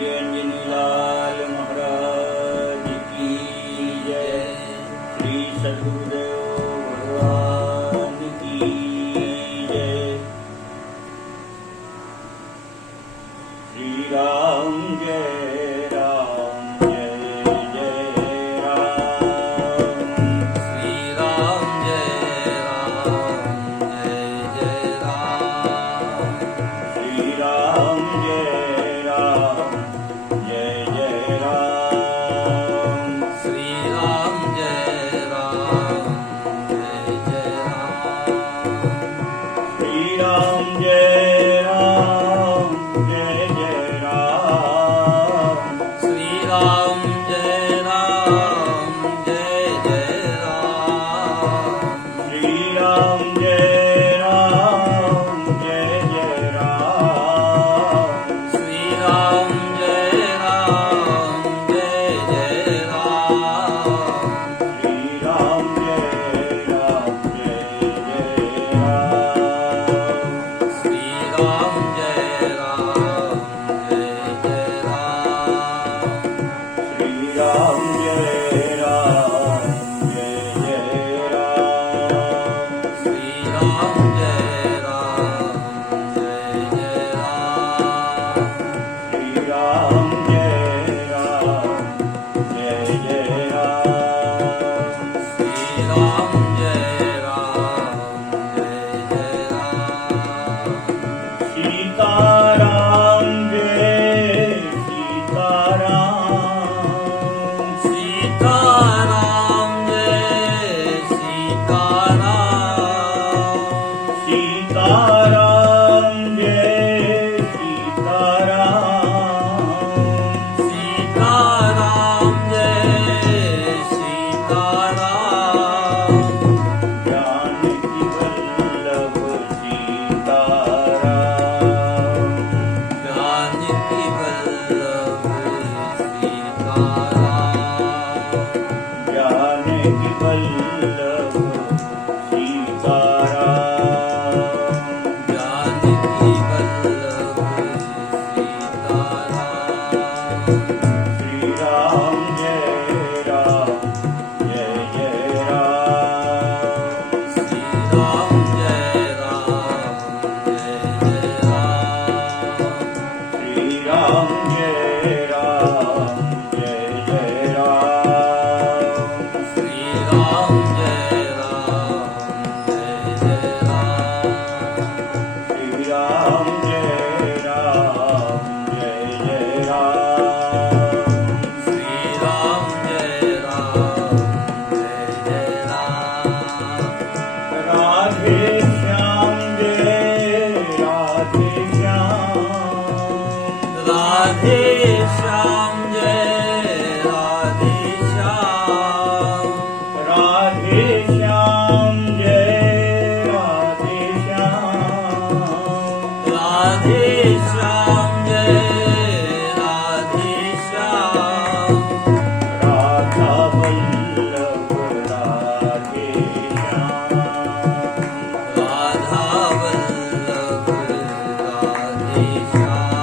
अंजनीलाल महाराज की जय। श्री सद्गुरुदेव भगवान की जय। श्री राम जय राम जय जय राम। श्री राम जय राम जय जय राम। श्री राम जय राम जय जय राम। श्री राम जय राम जय जय राम। श्री राम जय राम जय जय राम। श्री राम जय राम जय जय राम। श्री राम जय राम जय जय राम। श्री राम जय राम जय जय राम। श्री राम जय राम जय जय राम। श्री राम जय राम जय जय राम। श्री राम जय राम जय जय राम। श्री राम जय राम जय जय राम। श्री राम जय राम जय जय राम। श्री राम जय राम जय जय राम। सीताराम जय सीताराम। सीताराम जय सीताराम। सीताराम जय सीताराम। सीताराम जय सीताराम। जानकी वल्लभ सीताराम। जानकी वल्लभ सीताराम। जानकी वल्लभ सीताराम। जानकी वल्लभ सीताराम। श्री राम जय राम जय जय राम। श्री राम जय राम जय जय राम। श्री राम जय राम जय जय राम। श्री राम जय राम जय जय राम। श्री राम जय राम जय जय राम। श्री राम जय राम जय जय राम। राधे श्याम जय राधे श्याम। राधे श्याम जय राधे श्याम। राधे श्याम जय राधे श्याम। राधे श्याम जय राधे श्याम। राधा वल्लभ राधे श्याम। राधा वल्लभ राधे श्याम।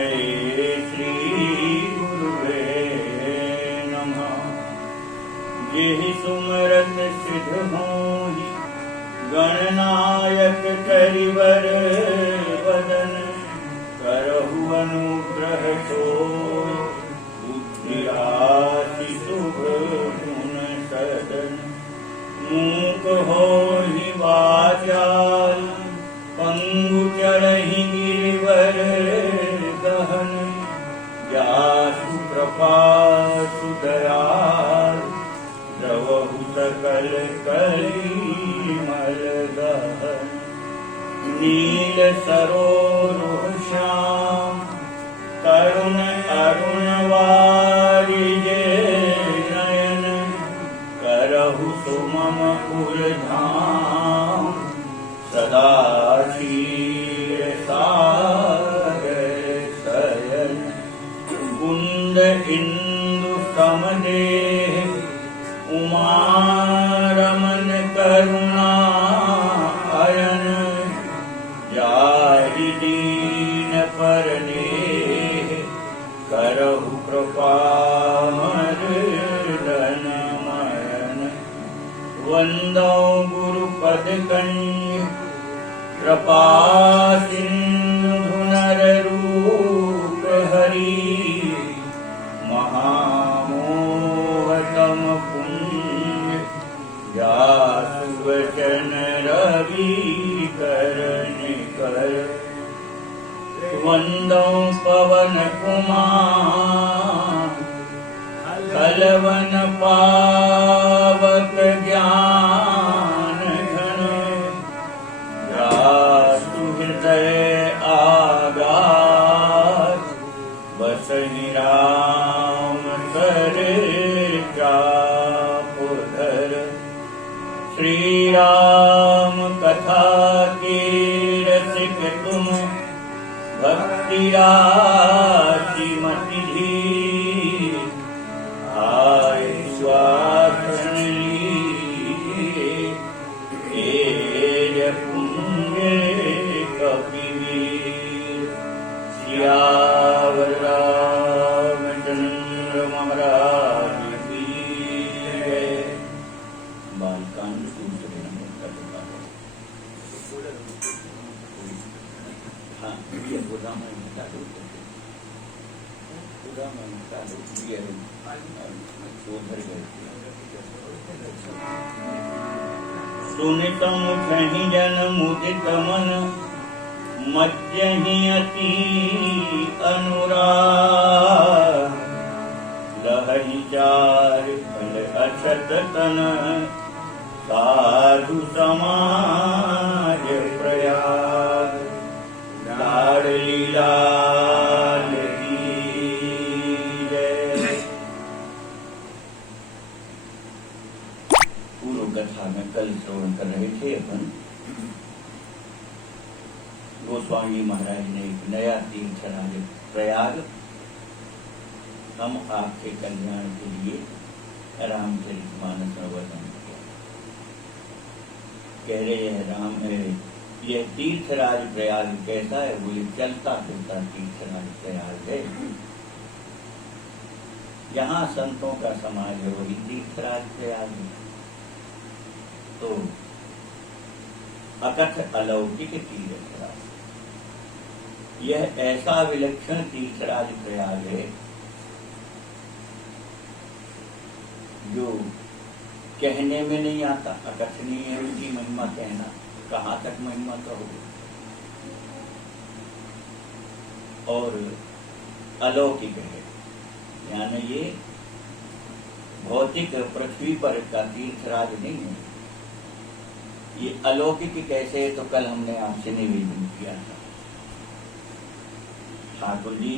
तस्मै श्री गुरुवे नमः। जेहि सुमरत सिद्ध होहि गणनायक करिवर वदन। करहु अनुग्रह सोई बुद्धि राशि शुभ गुण सदन। मूक होहि वाचाल पंगु चढ़हि गिरिवर गहन। जासु कृपा सुदयाल द्रवहु सकल कलिमल दहन। नील सरोरुह श्याम तरुण अरुण वारिजे नयन। करहु सुमम उरधाम सदा क्षीर सागर शयन। कुंद इंदु समदेह उमा रमन करुणा अयन। जाहि दीन परनेह करहु कृपा मर्दन मयन। वंदौ गुरुपद कन्य कृपा सिंधु नर रूप हरि। महामोहतम पुण्य जासु वचन रवि करन कर। वंदौ पवन कुमार कलवन पावक ज्ञान घन। जासु हृदय आगार बसहि राम कर चापुधर। श्री राम कथा के रसिक तुम भक्ति राशि मति धीर। आय श्वासन लीजिए एज पुण्य कपिवीर। सियावर रामचंद्र महाराज की जय। बालकांड दूसरे नंबर का दुकान। हाँ ये गोदाम में मिटा दो, गोदाम में मिटा दो ये उधर गए। सुनित मुझहि जन मुदित मन मज्जहि अति अनुराग। लहहि चार फल अछत तन साधु समाज प्रयाग। लाडली लाल की जय। पूर्व कथा में कल श्रवण कर रहे थे अपन। गोस्वामी महाराज ने एक नया तीर्थराज प्रयाग हम आपके कल्याण के लिए रामचरितमानस में वर्णन किया। कह रहे हैं राम यह तीर्थराज प्रयाग कैसा है? वो ये चलता फिरता तीर्थराज प्रयाग है। यहाँ संतों का समाज है, वही तीर्थराज प्रयाग है। तो अकथ अलौकिक तीर्थराज यह ऐसा विलक्षण तीर्थराज प्रयाग है जो कहने में नहीं आता। अकथनीय है उनकी महिमा कहना, कहाँ तक महिमा कहोगे। और अलौकिक है, यानी ये भौतिक पृथ्वी पर का तीर्थराज नहीं है। ये अलौकिक कैसे है? तो कल हमने आपसे निवेदन किया था। ठाकुर जी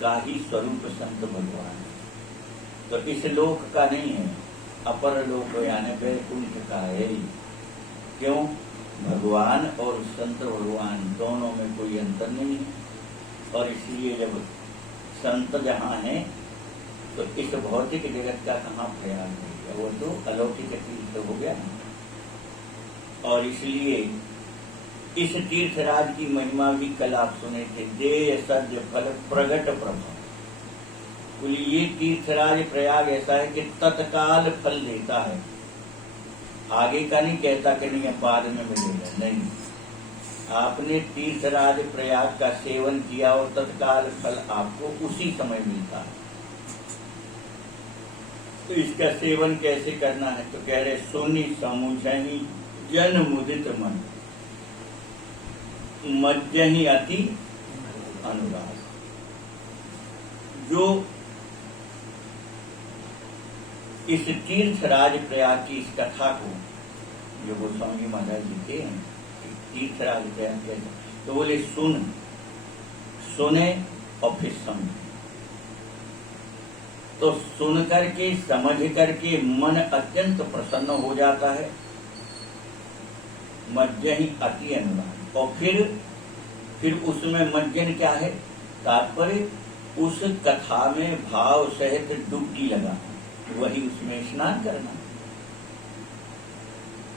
का ही स्वरूप संत भगवान, तो इस लोक का नहीं है, अपर लोक यानी वैकुंठ का है। क्यों? भगवान और संत भगवान दोनों में कोई अंतर नहीं है। और इसलिए जब संत जहाँ है तो इस भौतिक जगत का कहाँ प्रयाग है? वो तो अलौकिक तीर्थ हो गया। और इसलिए इस तीर्थराज की महिमा भी कल आप सुने थे। देय सद्य फल प्रगट प्रभाव। बोले ये तीर्थराज प्रयाग ऐसा है कि तत्काल फल देता है। आगे का नहीं कहता कि नहीं बाद में मिलेगा, नहीं। आपने तीर्थराज प्रयाग का सेवन किया और तत्काल फल आपको उसी समय मिलता है। तो इसका सेवन कैसे करना है? तो कह रहे सोनी समुझही जन मुदित मन, मज्जहि अति अनुराग। जो इस तीर्थराज प्रयाग की इस कथा को जो गोस्वामी महाराज लिखे हैं, तीर्थराज प्रयाग कैसे, तो बोले सुने और फिर समझे। तो सुन करके समझ करके मन अत्यंत प्रसन्न हो जाता है, मज्जहि अति अनुराग। और फिर उसमें मज्जन क्या है? तात्पर्य उस कथा में भाव सहित डुबकी लगाना, वही उसमें स्नान करना।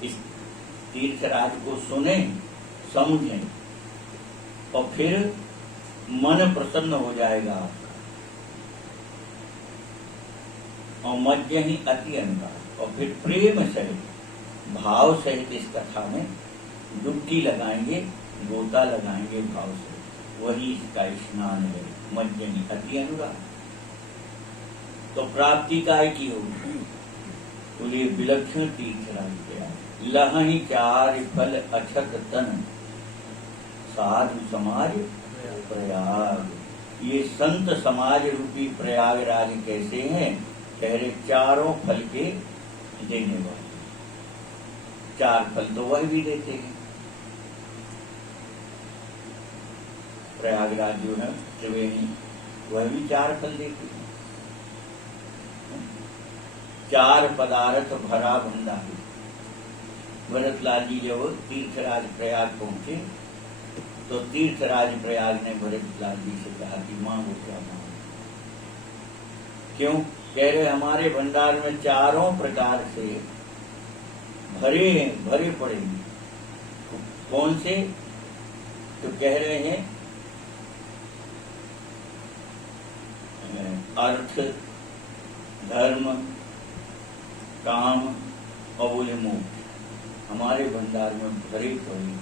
इस तीर्थराज को सुने समझें और फिर मन प्रसन्न हो जाएगा आपका। और मज्जहि अति अनुराग, और फिर प्रेम सहित भाव सहित इस कथा में डुबकी लगाएंगे, गोता लगाएंगे भाव से, वही इसका स्नान है, मज्जनि अति अनुराग। तो प्राप्ति काय की होगी? बोले विलक्षण तीर्थराज प्रयाग, लहहि चार फल अछत तन, साधु समाज प्रयाग। ये संत समाज रूपी प्रयागराज कैसे हैं? कह रहे चारों फल के देने वाले। चार फल तो वह भी देते हैं। प्रयागराज जो है त्रिवेणी, वह भी चार फल देते हैं। चार पदार्थ भरा भंडार। भरतलाल जी जब तीर्थराज प्रयाग पहुंचे तो तीर्थराज प्रयाग ने भरतलाल जी से कहा कि मांगो क्या मांगो। क्यों? कह रहे हमारे भंडार में चारों प्रकार से भरे पड़े हैं। कौन से? तो कह रहे हैं अर्थ, धर्म, काम और बोले मोक्ष हमारे भंडार में भरे पड़े,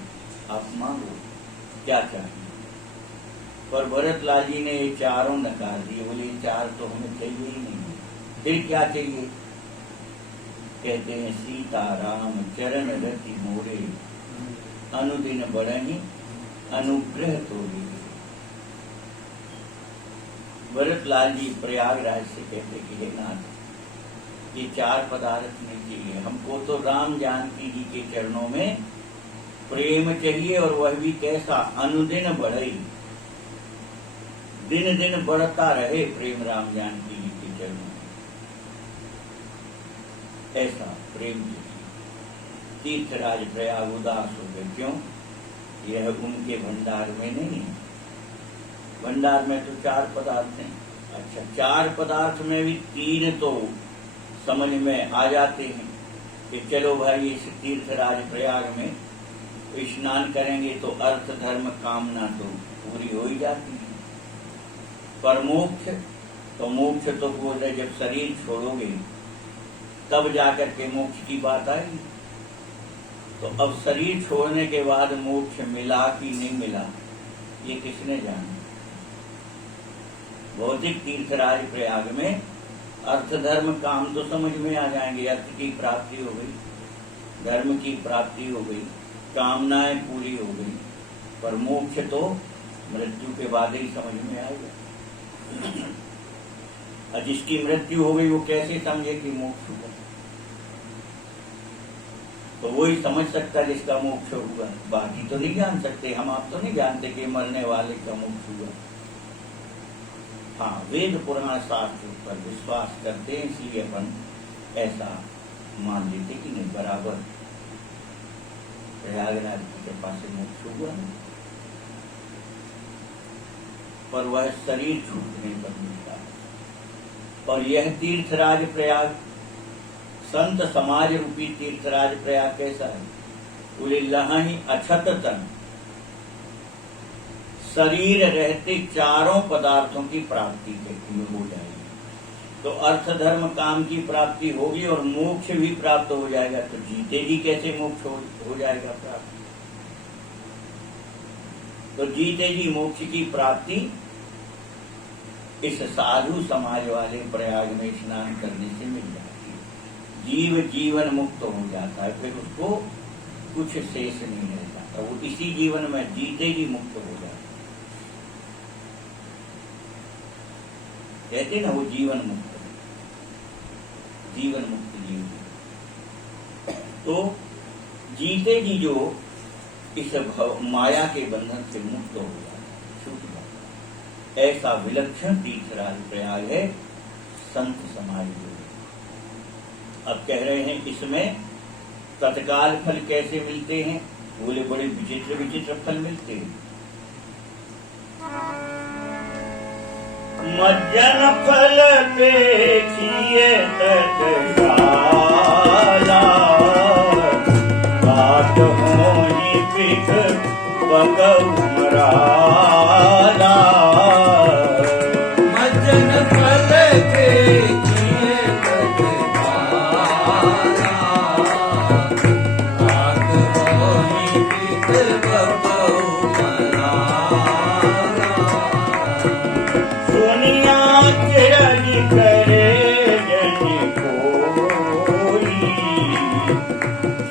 आप मांगो क्या चाहिए। पर भरतलाल जी ने ये चारों नकार दिए, बोले चार तो हमें चाहिए ही नहीं। फिर क्या चाहिए? कहते हैं सीता राम चरण रति मोरे, अनुदिन बढ़हि अनुग्रह तोरे। भरतलाल जी प्रयागराज से कहते कि हे नाथ, ये चार पदार्थ नहीं चाहिए हमको, तो राम जानकी जी के चरणों में प्रेम चाहिए, और वह भी कैसा? अनुदिन बढ़ई, दिन दिन बढ़ता रहे प्रेम राम जानकी जी के चरणों में, ऐसा प्रेम चाहिए। तीर्थराज प्रयाग उदास हो गए। क्यों? यह उनके भंडार में नहीं है। भंडार में तो चार पदार्थ हैं। अच्छा, चार पदार्थ में भी तीन तो समझ में आ जाते हैं कि चलो भाई इस तीर्थराज प्रयाग में स्नान करेंगे तो अर्थ धर्म कामना तो पूरी हो ही जाती है। पर मोक्ष तो बोल रहे जब शरीर छोड़ोगे तब जाकर के मोक्ष की बात आएगी। तो अब शरीर छोड़ने के बाद मोक्ष मिला कि नहीं मिला, ये किसने जाना। भौतिक तीर्थराज प्रयाग में अर्थ धर्म काम तो समझ में आ जाएंगे, अर्थ की प्राप्ति हो गई, धर्म की प्राप्ति हो गई, कामनाएं पूरी हो गई, पर मोक्ष तो मृत्यु के बाद ही समझ में आएगा। और जिसकी मृत्यु हो गई वो कैसे समझे कि मोक्ष हुआ? तो वही समझ सकता जिसका मोक्ष हुआ, बाकी तो नहीं जान सकते। हम आप तो नहीं जानते कि मरने वाले का मोक्ष हुआ। हाँ, वेद पुराण शास्त्र पर विश्वास करते हैं, इसलिए अपन ऐसा मान लेते कि नहीं बराबर प्रयागराज की कृपा से मोक्ष हुआ नहीं, पर वह शरीर छूटने पर मिलता है। और यह तीर्थराज प्रयाग संत समाज रूपी तीर्थराज प्रयाग कैसा है? बोले लहहि अछत तन, शरीर रहते चारों पदार्थों की प्राप्ति हो जाएगी। तो अर्थ धर्म काम की प्राप्ति होगी और मोक्ष भी प्राप्त हो जाएगा। तो जीते जी कैसे मोक्ष हो जाएगा प्राप्त? तो जीते जी मोक्ष की प्राप्ति इस साधु समाज वाले प्रयाग में स्नान करने से मिल जाती है। जीव जीवन मुक्त हो जाता है, फिर उसको कुछ शेष नहीं रह जाता, वो इसी जीवन में जीते ही मुक्त हो जाता है। कहते ना वो जीवन मुक्त, जीवन मुक्त जीव। तो जीते जी जो इस माया के बंधन से मुक्त हो जाता है, छूट जाता है, ऐसा विलक्षण तीर्थराज प्रयाग है संत समाज जो। अब कह रहे हैं इसमें तत्काल फल कैसे मिलते हैं? बोले बड़े विचित्र विचित्र फल मिलते हैं। मज्जन फल देखिए तत्काला, बात होई पिठ बकऊ मराला। मज्जन फल देखिए तत्काला, बात होई पिठ बकऊ मराला। सोनिया किरणी करे जन कोई,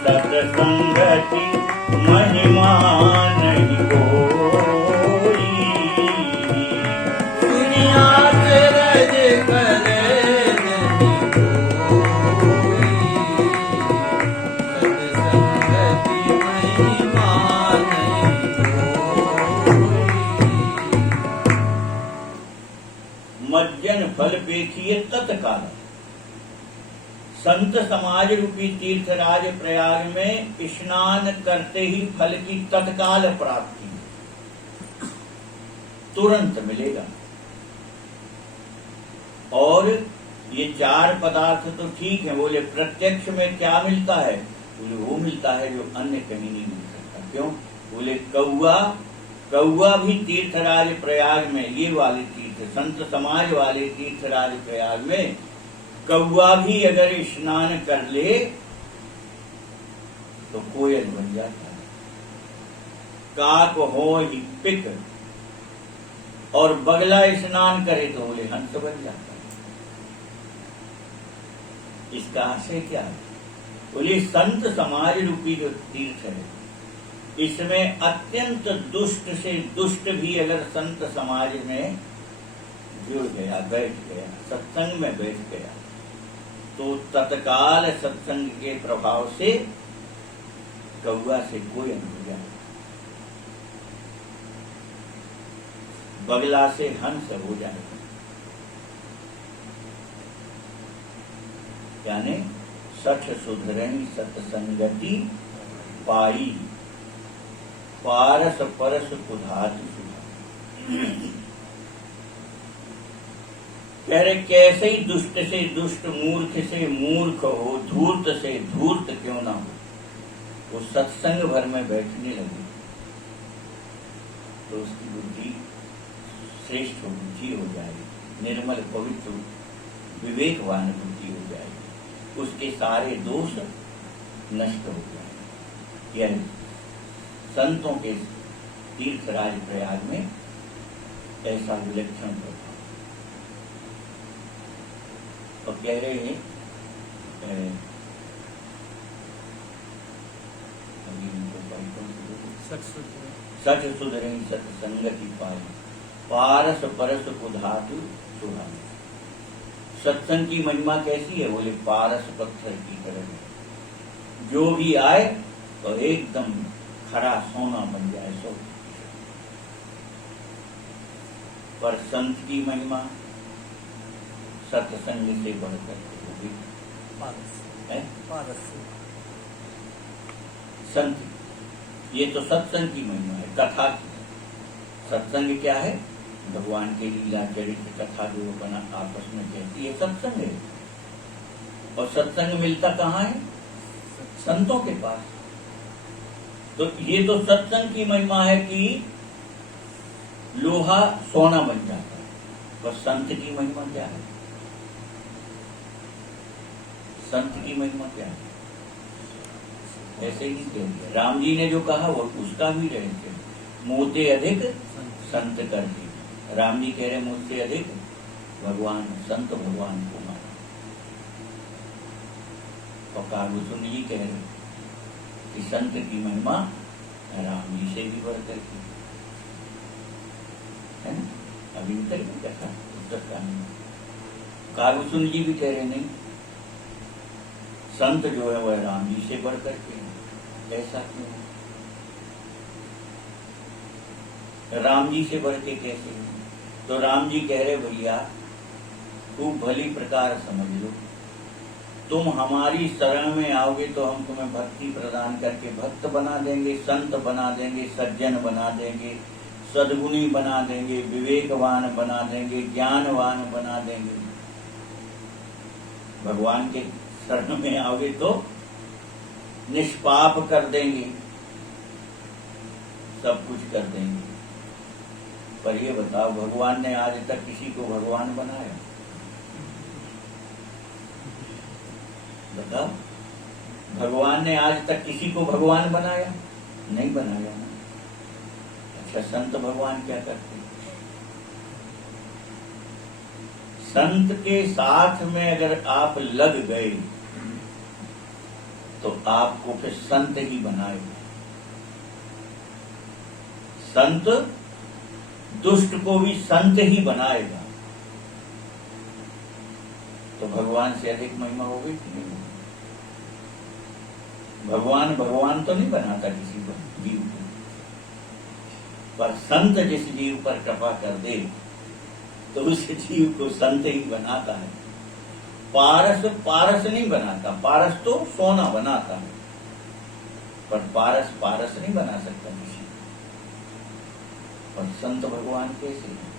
सत्संगति महिमा नहीं कोई। दुनिया के रज करे नहीं कोई, सत्संगति महिमा नहीं कोई। मज्जन फल पेखिए तत्काल। संत समाज रूपी तीर्थराज प्रयाग में स्नान करते ही फल की तत्काल प्राप्ति तुरंत मिलेगा। और ये चार पदार्थ तो ठीक है, बोले प्रत्यक्ष में क्या मिलता है? बोले वो मिलता है जो अन्य कहीं नहीं मिल सकता। क्यों? बोले कौआ भी तीर्थराज प्रयाग में, ये वाले तीर्थ संत समाज वाले तीर्थराज प्रयाग में कौआ भी अगर स्नान कर ले तो कोयल बन जाता है। काक हो ही पिक, और बगला स्नान करे तो बोले हंस बन जाता है। इसका आशय क्या है? बोले संत समाज रूपी जो तीर्थ है, इसमें अत्यंत दुष्ट से दुष्ट भी अगर संत समाज में जुड़ गया, बैठ गया, सत्संग में बैठ गया, तो तत्काल सत्संग के प्रभाव से कौआ से कोई हो जाए, बगला से हंस हो जाए। यानी सठ सुधरणी सत्संगति पाई, पारस परस कुधाति सुधा। कह रहे कैसे ही दुष्ट से दुष्ट, मूर्ख से मूर्ख हो, धूर्त से धूर्त क्यों ना हो, वो सत्संग भर में बैठने लगे तो उसकी बुद्धि श्रेष्ठ बुद्धि हो जाएगी, निर्मल पवित्र विवेकवान बुद्धि हो जाएगी, उसके सारे दोष नष्ट हो जाएंगे। यह संतों के तीर्थराज प्रयाग में ऐसा विलक्षण प्रभाव। और कह रहे हैं सच सुधरणी सत्संगति पाई, पारस परस कुधातु सुधा। सत्संग की महिमा कैसी है? बोले पारस पत्थर की तरह है, जो भी आए तो एकदम खरा सोना बन जाए। सो पर संत की महिमा सत्संग से बढ़कर होगी। संत, ये तो सत्संग की महिमा है, कथा की। सत्संग क्या है? भगवान के लीला चरित्र कथा जो बना आपस में कहती है, सत्संग है। और सत्संग मिलता कहाँ है? संतों के पास। तो ये तो सत्संग की महिमा है कि लोहा सोना बन जाता है। पर संत की महिमा क्या है? संत की महिमा क्या है? ऐसे ही कह दिया। राम जी ने जो कहा वो उसका भी रहस्य, मोते अधिक संत कर दी। राम जी कह रहे मुझसे अधिक भगवान संत भगवान को माना। और कागुसुन जी कह रहे कि संत की महिमा राम जी से भी बढ़कर की है ना। अभी तक भी कथा उत्तरकांड में कागुसुन जी भी कह रहे नहीं, संत जो है वह राम जी से बढ़कर के है। ऐसा क्यों? राम जी से बढ़ के कैसे? तो राम जी कह रहे भैया खूब भली प्रकार समझ लो, तुम हमारी शरण में आओगे तो हम तुम्हें भक्ति प्रदान करके भक्त बना देंगे, संत बना देंगे, सज्जन बना देंगे, सद्गुणी बना देंगे, विवेकवान बना देंगे, ज्ञानवान बना देंगे। भगवान के शरण में आओगे तो निष्पाप कर देंगे, सब कुछ कर देंगे। पर ये बताओ भगवान ने आज तक किसी को भगवान बनाया? बताओ, भगवान ने आज तक किसी को भगवान बनाया? नहीं बनाया ना। अच्छा, संत भगवान क्या करते? संत के साथ में अगर आप लग गए तो आपको फिर संत ही बनाएगा। संत दुष्ट को भी संत ही बनाएगा। तो भगवान से अधिक महिमा हो गई कि नहीं? भगवान तो नहीं बनाता किसी को, जीव को, पर संत जिस जीव पर कृपा कर दे तो उस जीव को संत ही बनाता है। पारस नहीं बनाता। पारस तो सोना बनाता है, पर पारस नहीं बना सकता किसी को। पर संत भगवान कैसे हैं?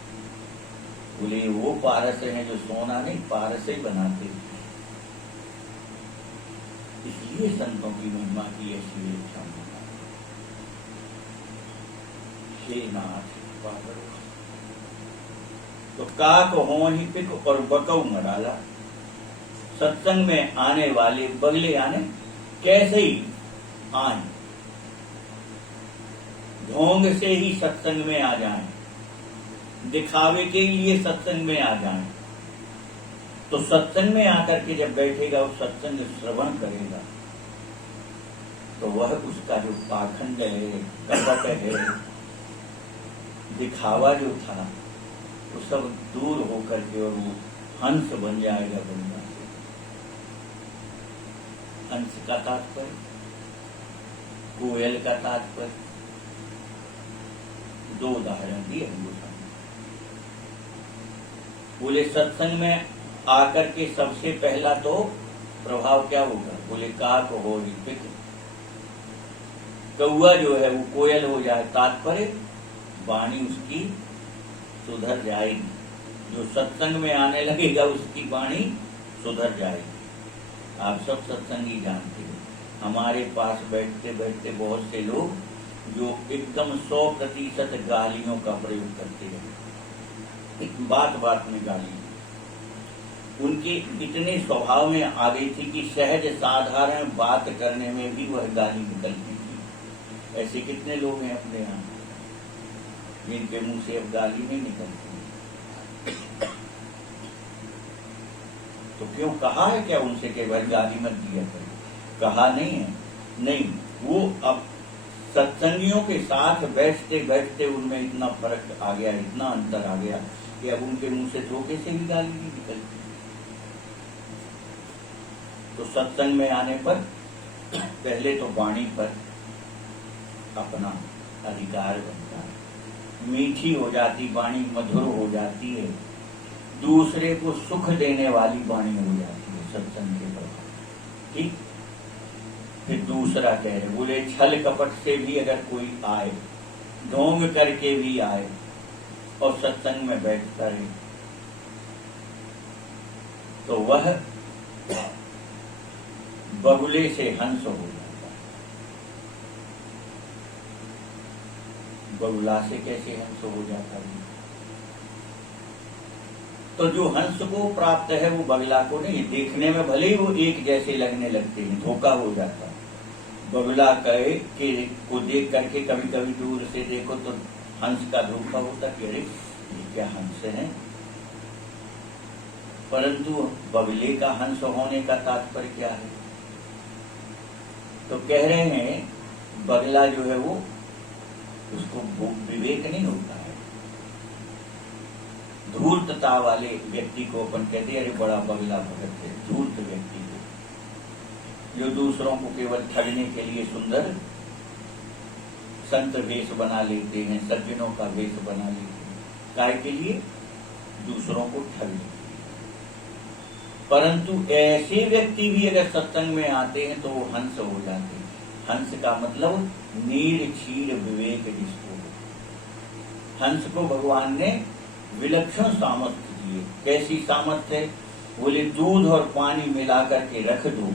बोले वो पारस हैं जो सोना नहीं पारस ही बनाते हैं। इसलिए संतों की महिमा की ऐसी व्याख्या होना। हे नाथ पागल, तो काक हो ही पिक और बकऊ मराला। सत्संग में आने वाले बगले आने कैसे ही आए, ढोंग से ही सत्संग में आ जाएं, दिखावे के लिए सत्संग में आ जाएं। तो सत्संग में आकर के जब बैठेगा वो सत्संग श्रवण करेगा तो वह उसका जो पाखंड है, कपट है, दिखावा जो था वो सब दूर होकर के और वो हंस बन जाएगा। दुनिया से हंस का तात्पर्य, कोयल का तात्पर्य, दो उदाहरण दिए हमको सामने। बोले सत्संग में आकर के सबसे पहला तो प्रभाव क्या होगा? बोले काक हो पिक, कौआ जो है वो कोयल हो जाए। तात्पर्य वाणी उसकी सुधर जाएगी। जो सत्संग में आने लगेगा उसकी वाणी सुधर जाएगी। आप सब सत्संगी जानते हो, हमारे पास बैठते बैठते बहुत से लोग जो एकदम 100% गालियों का प्रयोग करते हैं, बात बात में गाली, उनके इतने स्वभाव में आ गई थी कि सहज साधारण बात करने में भी वह गाली निकलती थी। ऐसे कितने लोग हैं अपने यहाँ जिनके मुंह से अब गाली नहीं निकलती? तो क्यों कहा है क्या उनसे कि वह गाली मत दिया करें? कहा नहीं है। नहीं, वो अब सत्संगियों के साथ बैठते बैठते उनमें इतना फर्क आ गया, इतना अंतर आ गया कि अब उनके मुंह से धोखे से भी गाली नहीं निकलती। तो सत्संग में आने पर पहले तो वाणी पर अपना अधिकार बनता है, मीठी हो जाती वाणी, मधुर हो जाती है, दूसरे को सुख देने वाली वाणी हो जाती है सत्संग के प्रभाव। ठीक। फिर दूसरा कह रहे, बोले छल कपट से भी अगर कोई आए, ढोंग करके भी आए और सत्संग में बैठता रहे तो वह बगुले से हंस हो जाता है। बगुला से कैसे हंस हो जाता है? तो जो हंस को प्राप्त है वो बगुला को नहीं। देखने में भले ही वो एक जैसे लगने लगते हैं, धोखा हो जाता है। बगुला कहे कि को देख करके कभी कभी दूर से देखो तो हंस का धोखा होता कि अरे ये क्या हंस है, परंतु बगले का हंस होने का तात्पर्य क्या है? तो कह रहे हैं बगला जो है वो उसको विवेक नहीं होता है। धूर्तता वाले व्यक्ति को अपन कहते हैं अरे बड़ा बगला भगत है। धूर्त व्यक्ति को जो दूसरों को केवल ठगने के लिए सुंदर संत वेश बना लेते हैं, सज्जनों का वेश बना लेते हैं, काय के लिए? दूसरों को ठगने के लिए। परंतु ऐसे व्यक्ति भी अगर सत्संग में आते हैं तो वो हंस हो जाते हैं। हंस का मतलब नीर क्षीर विवेक जिसको। हंस को भगवान ने विलक्षण सामर्थ्य दिए। कैसी सामर्थ्य? बोले दूध और पानी मिलाकर के रख दो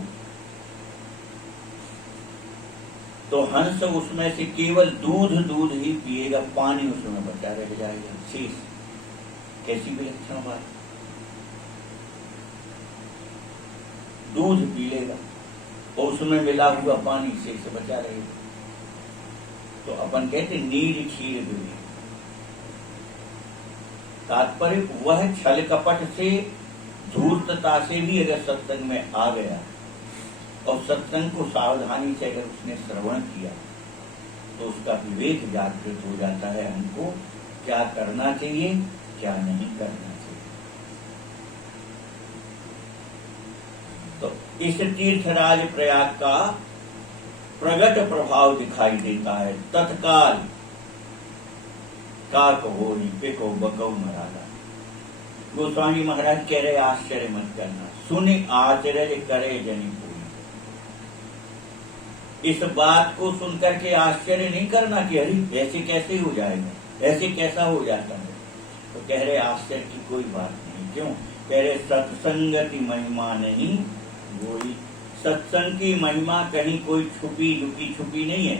तो हंस उसमें से केवल दूध ही पिएगा, पानी उसमें बचा रह जाएगा शेष। कैसी विलक्षण बात! दूध पी लेगा और उसमें मिला हुआ पानी शेष बचा रहेगा। तो अपन कहते नीर क्षीर विवेक। तात्पर्य वह छल कपट से, धूर्तता से भी अगर सत्संग में आ गया और सत्संग को सावधानी से अगर उसने श्रवण किया तो उसका विवेक जागृत हो जाता है। हमको क्या करना चाहिए, क्या नहीं करना चाहिए। तो इस तीर्थराज प्रयाग का प्रगट प्रभाव दिखाई देता है। तत्काल काक हो पिको बकौ मराला। गोस्वामी महाराज कह रहे आश्चर्य मत करना, सुनि आचर्य करे जनि पूरी। इस बात को सुनकर के आश्चर्य नहीं करना कि अरे ऐसे कैसे हो जाएगा, ऐसे कैसा हो जाता है। तो कह रहे आश्चर्य की कोई बात नहीं। क्यों? कह रहे सत्संग की महिमा नहीं वही। सत्संग की महिमा कहीं कोई छुपी लुकी छुपी नहीं है।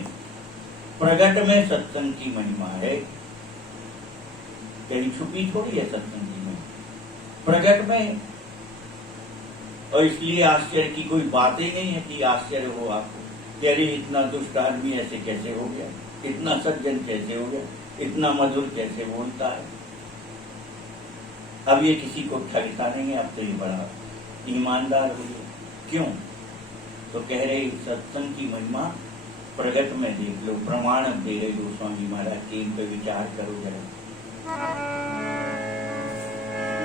प्रगट में सत्संग की महिमा है, कहीं छुपी थोड़ी है सत्संग की महिमा, प्रगट में। और इसलिए आश्चर्य की कोई बात ही नहीं है कि आश्चर्य हो आपको। अरे इतना दुष्ट आदमी ऐसे कैसे हो गया, इतना सज्जन कैसे हो गया, इतना मधुर कैसे बोलता है। अब ये किसी को ठगता नहीं है, अब तो ये बड़ा ईमानदार हो गया। क्यों? तो कह रहे सत्संग की महिमा प्रगट में देख लो। प्रमाण दे रहे गोस्वामी महाराज के, इन पे विचार करो जरा।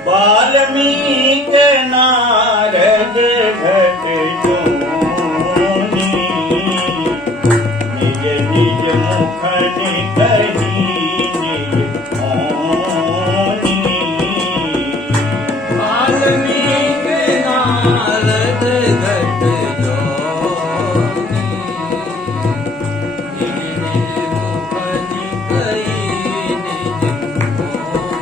वाल्मीकि नारद भट जोनी, निज निज मुखन कही निज मौनी। वाल्मीकि नारद भट जोनी, निज निज मुखन कही निज मौनी।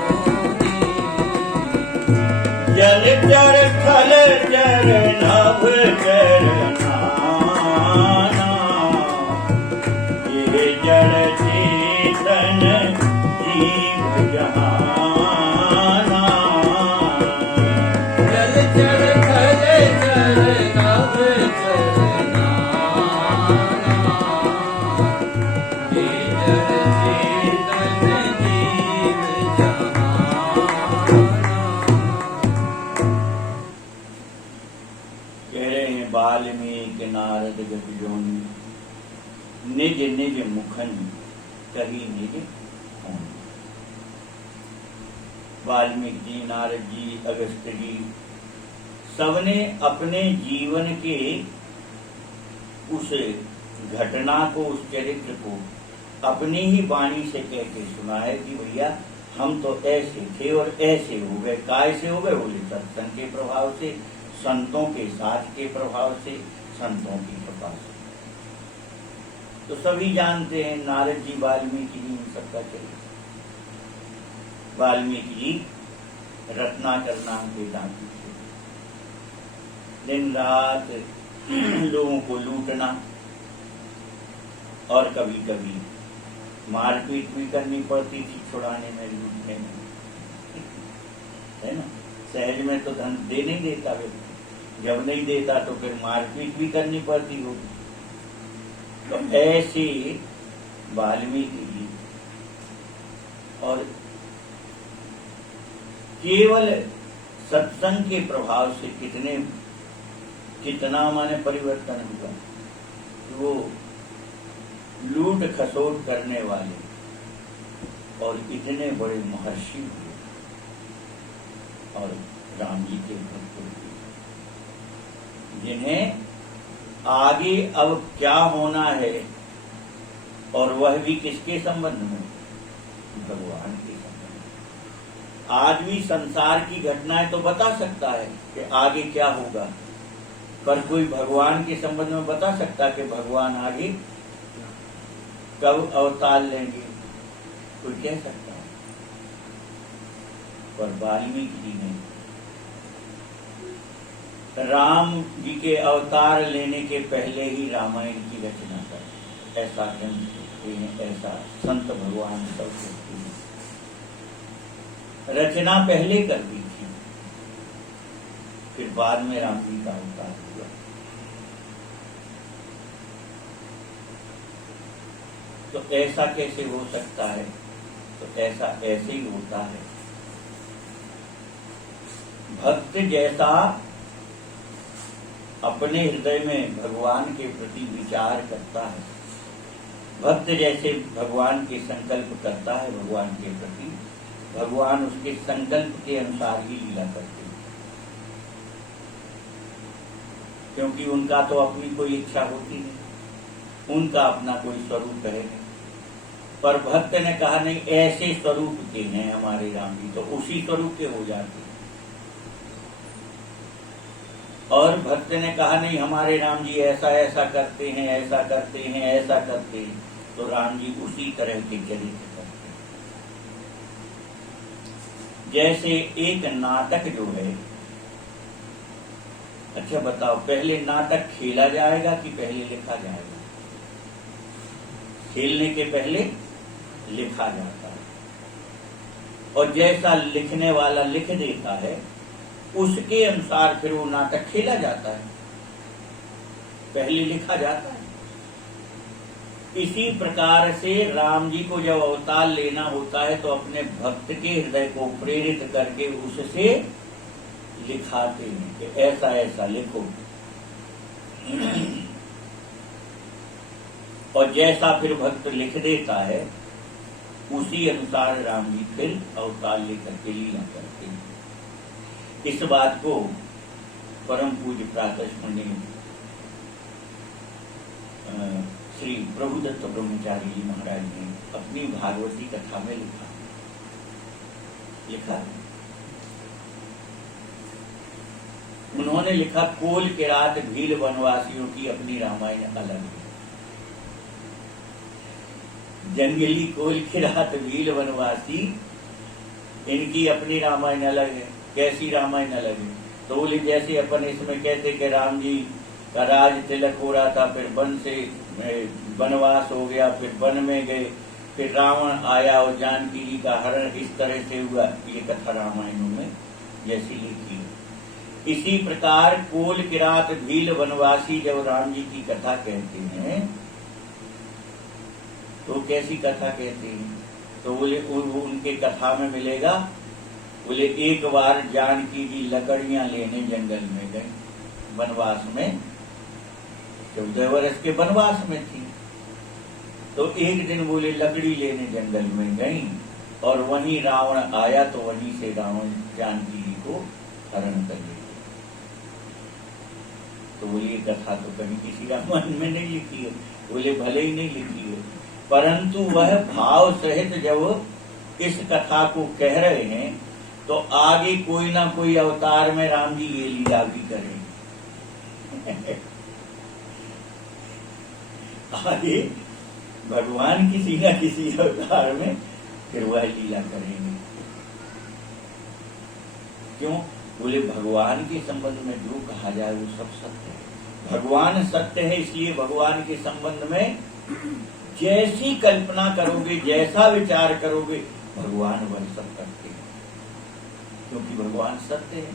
जल चर थल चर नभ चरनाना, ये जड़ चेतन जीव जहाना। जल चर थल चर नभ चरनाना, ये जड़ चेतन जीव जहाना। कह रहे हैं वाल्मीकि नारद जग जोनी, निज निज मुखन कही निज मौनी। वाल्मीकि जी, नारद जी, अगस्त्य जी, सबने अपने जीवन के उस घटना को, उस चरित्र को अपनी ही वाणी से कह के सुना है कि भैया हम तो ऐसे थे और ऐसे हो गए। काय से हो गए? बोले सत्संग के प्रभाव से, संतों के साथ के प्रभाव से, संतों की कृपा से। तो सभी जानते हैं नारद जी, वाल्मीकि जी, इन सबका चरित्र। वाल्मीकि जी रत्नाकर नाम के दांती थे। दिन रात लोगों को लूटना और कभी कभी मारपीट भी करनी पड़ती थी छुड़ाने में, लूटने में, है ना। सहज में तो धन दे नहीं देता व्यक्ति, जब नहीं देता तो फिर मारपीट भी करनी पड़ती होगी। तो ऐसे वाल्मीकि जी और केवल सत्संग के प्रभाव से कितना माने परिवर्तन हुआ। वो लूट खसोट करने वाले और इतने बड़े महर्षि हुए और राम जी के भक्त हुए, जिन्हें आगे अब क्या होना है, और वह भी किसके संबंध में, भगवान के संबंध में। आदमी संसार की घटनाएं तो बता सकता है कि आगे क्या होगा, पर कोई भगवान के संबंध में बता सकता कि भगवान आगे कब अवतार लेंगे, कोई कह सकता है। पर वाल्मीकि जी ने राम जी के अवतार लेने के पहले ही रामायण की रचना कर, ऐसा कहते हैं, ऐसा संत भगवान सब कहते हैं, रचना पहले कर दी थी, फिर बाद में राम जी का अवतार हुआ। तो ऐसा कैसे हो सकता है? तो ऐसा ऐसे ही होता है। भक्त जैसा अपने हृदय में भगवान के प्रति विचार करता है, भक्त जैसे भगवान के संकल्प करता है भगवान के प्रति, भगवान उसके संकल्प के अनुसार ही लीला करते हैं, क्योंकि उनका तो अपनी कोई इच्छा होती नहीं, उनका अपना कोई स्वरूप है। पर भक्त ने कहा नहीं, ऐसे स्वरूप के हैं हमारे राम जी, तो उसी स्वरूप के हो जाते हैं। और भक्त ने कहा नहीं, हमारे राम जी ऐसा ऐसा करते हैं, ऐसा करते हैं, ऐसा करते हैं, तो राम जी उसी तरह के चरित्र करते हैं। जैसे एक नाटक जो है, अच्छा बताओ, पहले नाटक खेला जाएगा कि पहले लिखा जाएगा? खेलने के पहले लिखा जाता है, और जैसा लिखने वाला लिख देता है उसके अनुसार फिर वो नाटक खेला जाता है, पहले लिखा जाता है। इसी प्रकार से राम जी को जब अवतार लेना होता है तो अपने भक्त के हृदय को प्रेरित करके उससे लिखाते हैं कि ऐसा ऐसा लिखो, और जैसा फिर भक्त लिख देता है उसी अनुसार राम जी फिर अवतार लेकर के लीला करते हैं। इस बात को परम पूज्य प्रातस्मरणीय श्री प्रभुदत्त ब्रह्मचारी जी महाराज ने अपनी भागवती कथा में लिखा। उन्होंने लिखा, कोल के रात भील वनवासियों की अपनी रामायण अलग है। जंगली कोल की रात भील वनवासी, इनकी अपनी रामायण अलग है। कैसी रामायण अलग है? तो बोले जैसे अपन इसमें कहते कि राम जी का राज तिलक हो रहा था, फिर वन से वनवास हो गया, फिर वन में गए, फिर रावण आया और जानकी जी का हरण इस तरह से हुआ, ये कथा रामायणों में जैसी लिखी है। इसी प्रकार कोल की रात भील वनवासी जब राम जी की कथा कहते हैं तो कैसी कथा कहते हैं? तो बोले उनके कथा में मिलेगा, बोले एक बार जानकी जी लकड़ियां लेने जंगल में गए, वनवास में 14 वर्ष के वनवास में थी। तो एक दिन बोले लकड़ी लेने जंगल में गई और वहीं रावण आया, तो वहीं से रावण जानकी जी को हरण कर लिया। तो बोले ये कथा तो कहीं किसी रामायण में नहीं लिखी है। बोले भले ही नहीं लिखी है, परंतु वह भाव सहित जब इस कथा को कह रहे हैं तो आगे कोई ना कोई अवतार में राम जी ये लीला भी करेंगे। आगे भगवान किसी ना किसी अवतार में फिर वह लीला करेंगे। क्यों? बोले भगवान के संबंध में जो कहा जाए वो सब सत्य है। भगवान सत्य है, इसलिए भगवान के संबंध में जैसी कल्पना करोगे, जैसा विचार करोगे, भगवान वह सब करते हैं, क्योंकि भगवान सत्य है।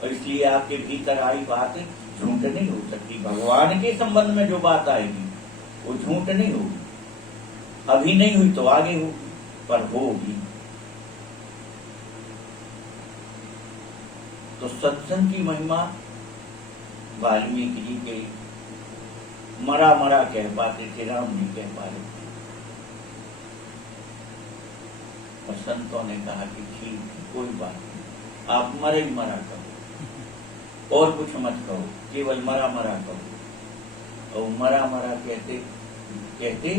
और इसलिए आपके भीतर आई बात झूठ नहीं हो सकती। भगवान के संबंध में जो बात आएगी वो झूठ नहीं होगी। अभी नहीं हुई तो आगे होगी, पर होगी। तो सत्संग की महिमा वाल्मीकि जी के मरा मरा कह पाते थे, राम नहीं कह पा रहे थे। और संतों ने कहा कि ठीक, कोई बात नहीं, आप मरे ही मरा कहो और कुछ मत कहो, केवल मरा मरा कहो। और मरा मरा कहते कहते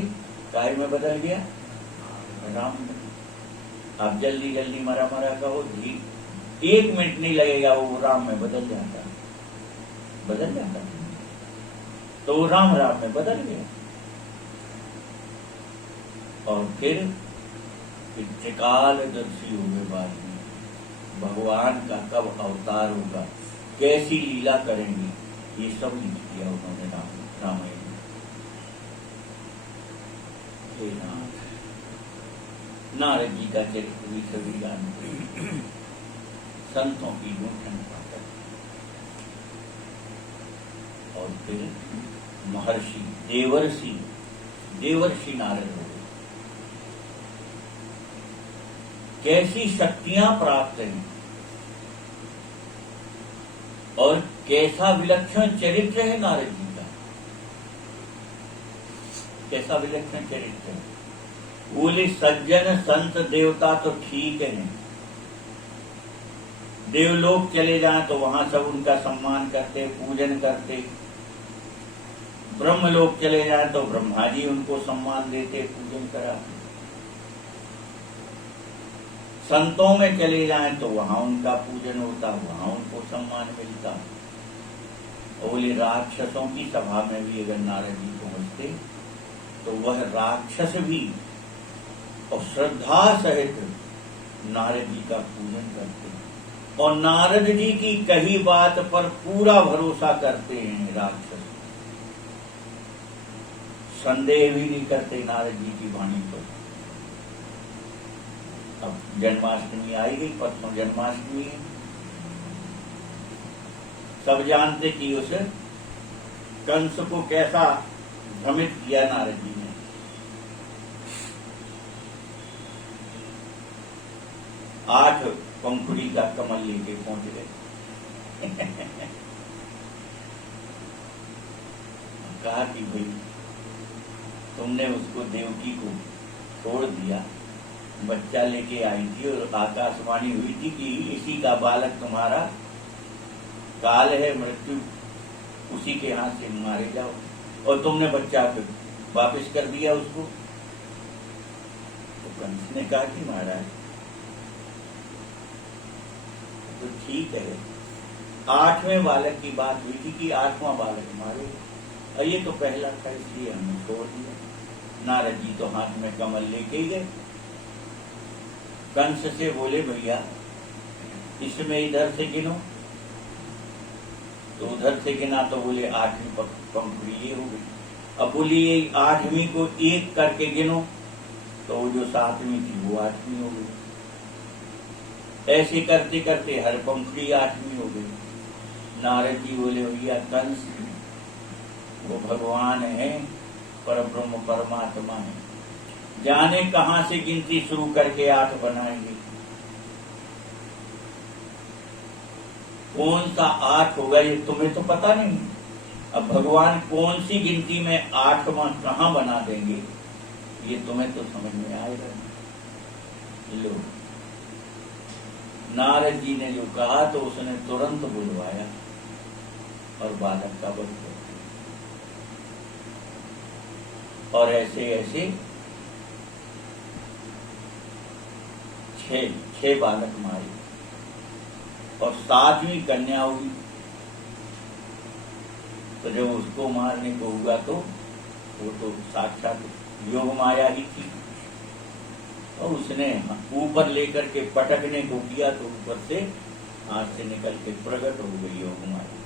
काय में बदल गया, राम में। आप जल्दी जल्दी मरा मरा कहो, 1 मिनट नहीं लगेगा, वो राम में बदल जाता, बदल जाता। तो वो राम राम में बदल गया। और फिर त्रिकालदर्शी हुए बाद में भगवान का कब अवतार होगा, कैसी लीला करेंगे, ये सब लिख दिया उन्होंने रामायण में। नारद जी का चरित्र भी सभी जानते, संतों की गुंठन पाकर। और फिर महर्षि देवर्षि नारद हो गए। कैसी शक्तियां प्राप्त हैं और कैसा विलक्षण चरित्र है नारद जी का, कैसा विलक्षण चरित्र है। बोले सज्जन संत देवता तो ठीक है, देवलोक चले जाएं तो वहां सब उनका सम्मान करते, पूजन करते। ब्रह्मलोक चले जाएं तो ब्रह्मा जी उनको सम्मान देते, पूजन कराते। संतों में चले जाएं तो वहां उनका पूजन होता, वहां उनको सम्मान मिलता। बोले राक्षसों की सभा में भी अगर नारद जी पहुंचते तो वह राक्षस भी और श्रद्धा सहित नारद जी का पूजन करते और नारद जी की कही बात पर पूरा भरोसा करते हैं। राक्षस संदेह भी नहीं करते नारद जी की वाणी पर। अब जन्माष्टमी आई गई, परसों जन्माष्टमी है। सब जानते कि उस कंस को कैसा भ्रमित किया नारद जी ने। 8 पंखुड़ी का कमल लेके पहुंच गए। कहा कि भाई तुमने उसको देवकी को छोड़ दिया, बच्चा लेके आई थी और आकाशवाणी हुई थी कि इसी का बालक तुम्हारा काल है, मृत्यु उसी के हाथ से मारे जाओ, और तुमने बच्चा वापस कर दिया उसको। तो कंस ने कहा कि महाराज तो ठीक है, 8वें बालक की बात हुई थी कि 8वां बालक मारे, और ये तो पहला था इसलिए हमने छोड़ दिया। नारद जी तो हाथ में कमल लेके ही गए। कंस से बोले भैया इसमें इधर से गिनो, तो उधर से गिना तो बोले 8वीं पंखुड़ी ये हो गई। अब बोलिए 8वीं को 1 करके गिनो तो वो जो 7वीं थी वो 8वीं हो गई। ऐसे करते करते हर पंखुड़ी 8वीं हो गई। नारद जी बोले भैया कंस वो भगवान है, परब्रह्म परमात्मा है, जाने कहां से गिनती शुरू करके 8 बनाएंगे, कौन सा 8 होगा ये तुम्हें तो पता नहीं। अब भगवान कौन सी गिनती में 8वां कहां बना देंगे ये तुम्हें तो समझ में आएगा। लो नारद जी ने जो कहा तो उसने तुरंत बुलवाया और बालक का वध कर दिया। और ऐसे ऐसे 6 बालक मारे और 7वीं कन्या हुई। तो जब उसको मारने को हुआ तो वो तो साक्षात योग माया ही थी, और उसने ऊपर लेकर के पटकने को किया तो ऊपर से हाथ से निकल के प्रकट हो गई योग माया।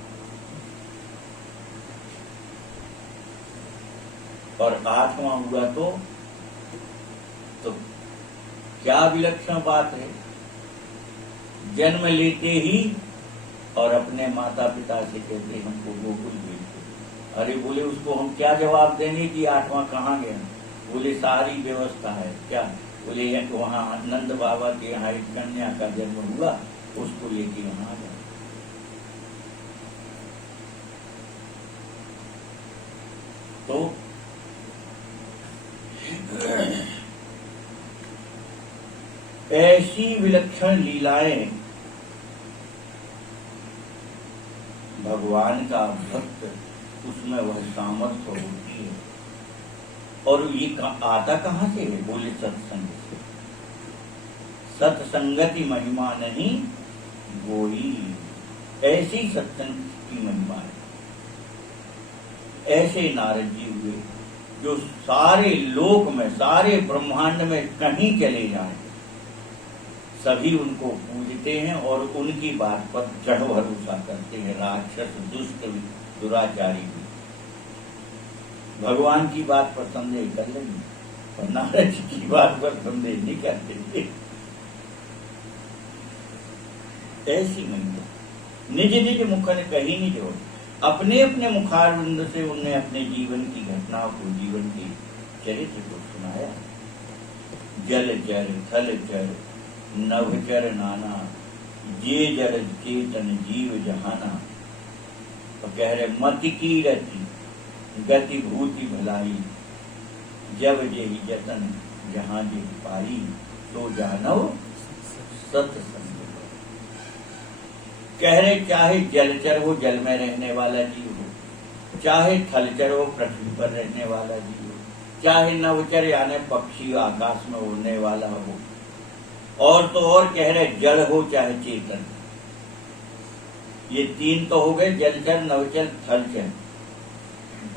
और 8वां हुआ तो क्या विलक्षण बात है। जन्म लेते ही और अपने माता पिता से कहते हमको गोकुल भेज दो। अरे बोले उसको हम क्या जवाब देंगे कि 8वां कहाँ गया। बोले सारी व्यवस्था है। क्या बोले वहाँ नंद बाबा के यहाँ एक कन्या का जन्म हुआ, उसको लेके वहाँ आ गया। तो ऐसी विलक्षण लीलाएं भगवान का भक्त, उसमें वह सामर्थ्य होती है। और ये आता कहाँ से है। बोले सत्संग से। सत्संगति महिमा नहीं गोई। ऐसी सत्संग की महिमा है। ऐसे नारद जी हुए जो सारे लोक में, सारे ब्रह्मांड में कहीं चले जाएं, सभी उनको पूजते हैं और उनकी बात पर दृढ़ भरोसा करते हैं। राक्षस, दुष्ट, दुराचारी भी भगवान की बात पर संदेह कर लेंगे, और नारद जी की बात पर संदेह नहीं करते। ऐसी महिमा निज निज मुखन कहीं नहीं जोड़। अपने अपने मुखारविंद से उन्होंने अपने जीवन की घटनाओं को, जीवन के चरित्र को सुनाया। जल चर, थल चर, नभचर नाना, जे जड़ चेतन जीव जहाना। तो कह रहे मति की रति गति भूति भलाई, जब जेहि जतन जहां जे पाई, तो जानव सत्संग। कह रहे चाहे जलचर हो, जल में रहने वाला जीव हो, चाहे थलचर हो, पृथ्वी पर रहने वाला जीव हो, चाहे नवचर यानी पक्षी आकाश में उड़ने वाला हो, और तो और कह रहे जड़ हो चाहे चेतन। ये 3 तो हो गए, जलचर, नवचर, थलचर।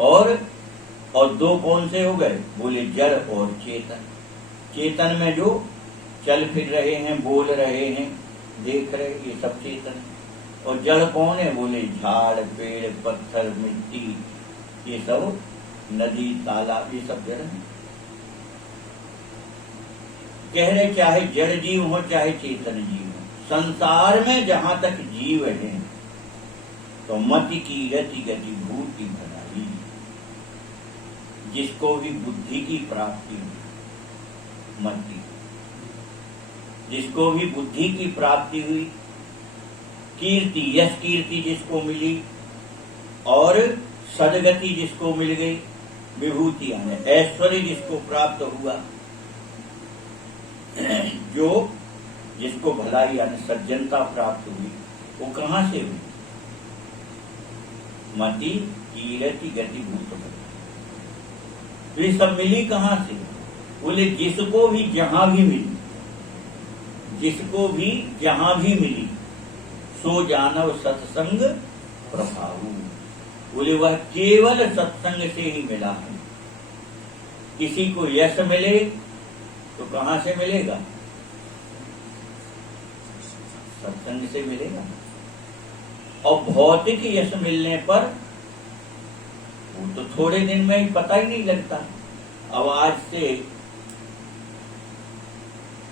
और 2 कौन से हो गए। बोले जड़ और चेतन। चेतन में जो चल फिर रहे हैं, बोल रहे हैं, देख रहे, ये सब चेतन। और जड़ कौन है। बोले झाड़, पेड़, पत्थर, मिट्टी, ये सब, नदी, तालाब, ये सब जड़ है। कह रहे चाहे जड़ जीव हो चाहे चेतन जीव हो, संसार में जहां तक जीव है तो मति की रति गति भूति भलाई। जिसको भी बुद्धि की प्राप्ति हुई, मति, जिसको भी बुद्धि की प्राप्ति हुई, कीर्ति, यश कीर्ति जिसको मिली, और सदगति जिसको मिल गई, विभूति यानी ऐश्वर्य जिसको प्राप्त हुआ, जो जिसको भलाई यानी सज्जनता प्राप्त हुई, वो कहां से हुई। मति कीर्ति गति भूत भलाई। तो ये सब मिली कहां से। बोले जिसको भी जहां भी मिली, जिसको भी जहां भी मिली, सो जानव सत्संग प्रभाव। बोले वह केवल सत्संग से ही मिला है। किसी को यश मिले तो कहां से मिलेगा। सत्संग से मिलेगा। और भौतिक यश मिलने पर वो तो थोड़े दिन में ही पता ही नहीं लगता। अब आज से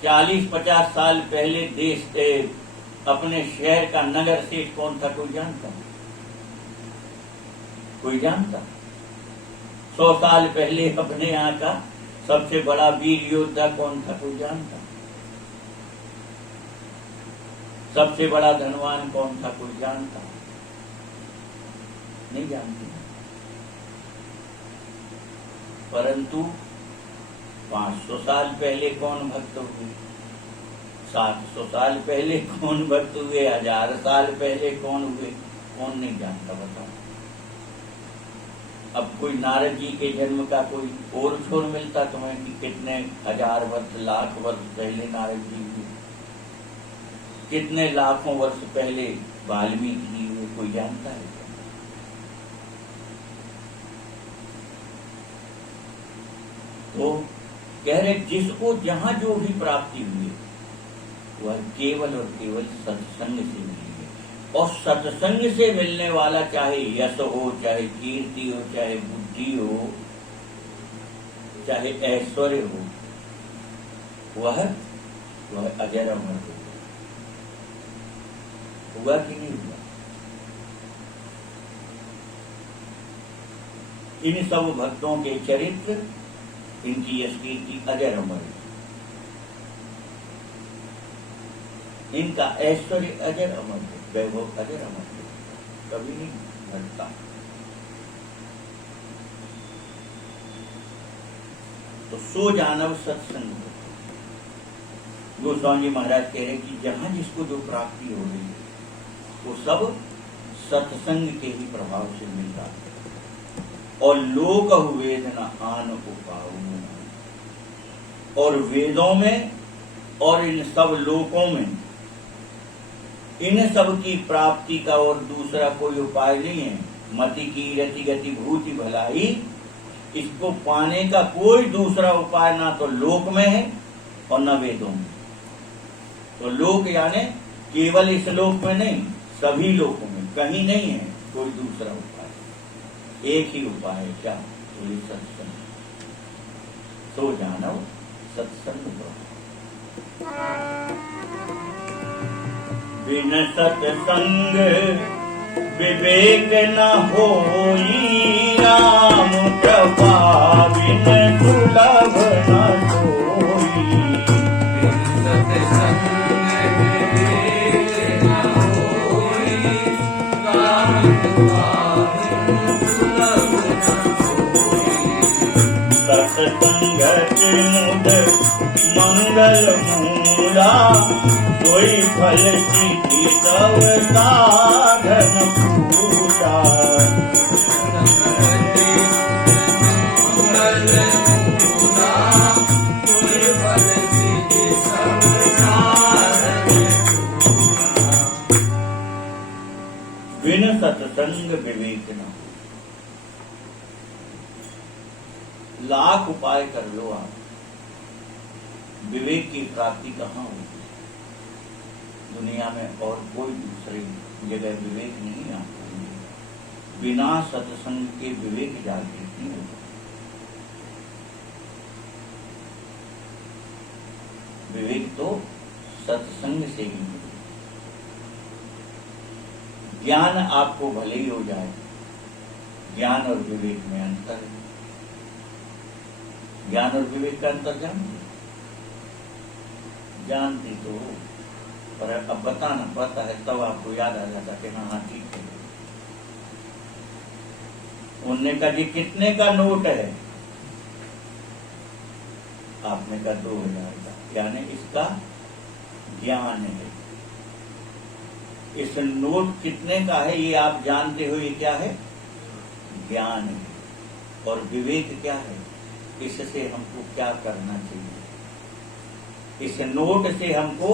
40-50 साल पहले देश के अपने शहर का नगर सेठ कौन था, कोई जानता। कोई जानता। 100 साल पहले अपने यहाँ का सबसे बड़ा वीर योद्धा कौन था, कोई जानता। सबसे बड़ा धनवान कौन था, कोई जानता। नहीं जानते। परंतु 500 साल पहले कौन भक्त हुए, 700 साल पहले कौन भक्त हुए, 1000 साल पहले कौन हुए, कौन नहीं जानता। बताओ। अब कोई नारद जी के जन्म का कोई और छोर मिलता तुम्हें कि कितने 1000 वर्ष, लाख वर्ष पहले नारद जी हुए, कितने लाखों वर्ष पहले वाल्मीकि जी हुए, कोई जानता है। तो कह रहे जिसको जहां जो भी प्राप्ति हुई वह केवल और केवल सत्संग से मिली है। और सत्संग से मिलने वाला चाहे यश हो, चाहे कीर्ति हो, चाहे बुद्धि हो, चाहे ऐश्वर्य हो, वह अजर अमर हो। हुआ कि नहीं हुआ? इन सब भक्तों के चरित्र, इनकी कीर्ति अजर अमर है। इनका ऐश्वर्य अजर अमर है, वैभव अजर अमर है, कभी नहीं घटता। तो सो जानव सत्संग। गोस्वामी जी महाराज कह रहे कि जहां जिसको जो प्राप्ति हो रही है वो सब सत्संग के ही प्रभाव से मिलता है। और लोक वेदना आन उपाऊ, और वेदों में और इन सब लोकों में इन सब की प्राप्ति का और दूसरा कोई उपाय नहीं है। मति की रति गति भूति भलाई, इसको पाने का कोई दूसरा उपाय ना तो लोक में है और न वेदों में। तो लोक यानी केवल इस लोक में नहीं, सभी लोकों में कहीं नहीं है कोई दूसरा उपाय। एक ही उपाय है, क्या? तो सत्संग। सो जानो सत्संग करो। बिन सत्संग विवेक न होई, राम कृपा बिन सुलभ न सोई। बिन सत्संग विवेक न होई, राम कृपा बिन सुलभ न सोई। सत्संगति मुद मंगल मूला, कोई फल सिद्धि तव साधन पूजा। संगति मंगल मूला, कोई फल सिद्धि तव साधन पूजा। बिन सत्संग विवेक न। लाख उपाय कर लो आप, विवेक की प्राप्ति कहाँ होगी? दुनिया में और कोई दूसरी जगह विवेक नहीं आता। बिना सत्संग के विवेक जागृत नहीं होगा। विवेक तो सत्संग से ही मिलेगा। ज्ञान आपको भले ही हो जाए, ज्ञान और विवेक में अंतर है। ज्ञान और विवेक का अंतर जानती तो हो, पर अब बताना पड़ता है, तब आपको याद आ जाता कि हाँ ठीक है। उनने कहा जी कितने का नोट है? आपने कहा 2000 का, यानी इसका ज्ञान है। इस नोट कितने का है ये आप जानते हो, ये क्या है? ज्ञान है। और विवेक क्या है? इससे हमको क्या करना चाहिए, इस नोट से हमको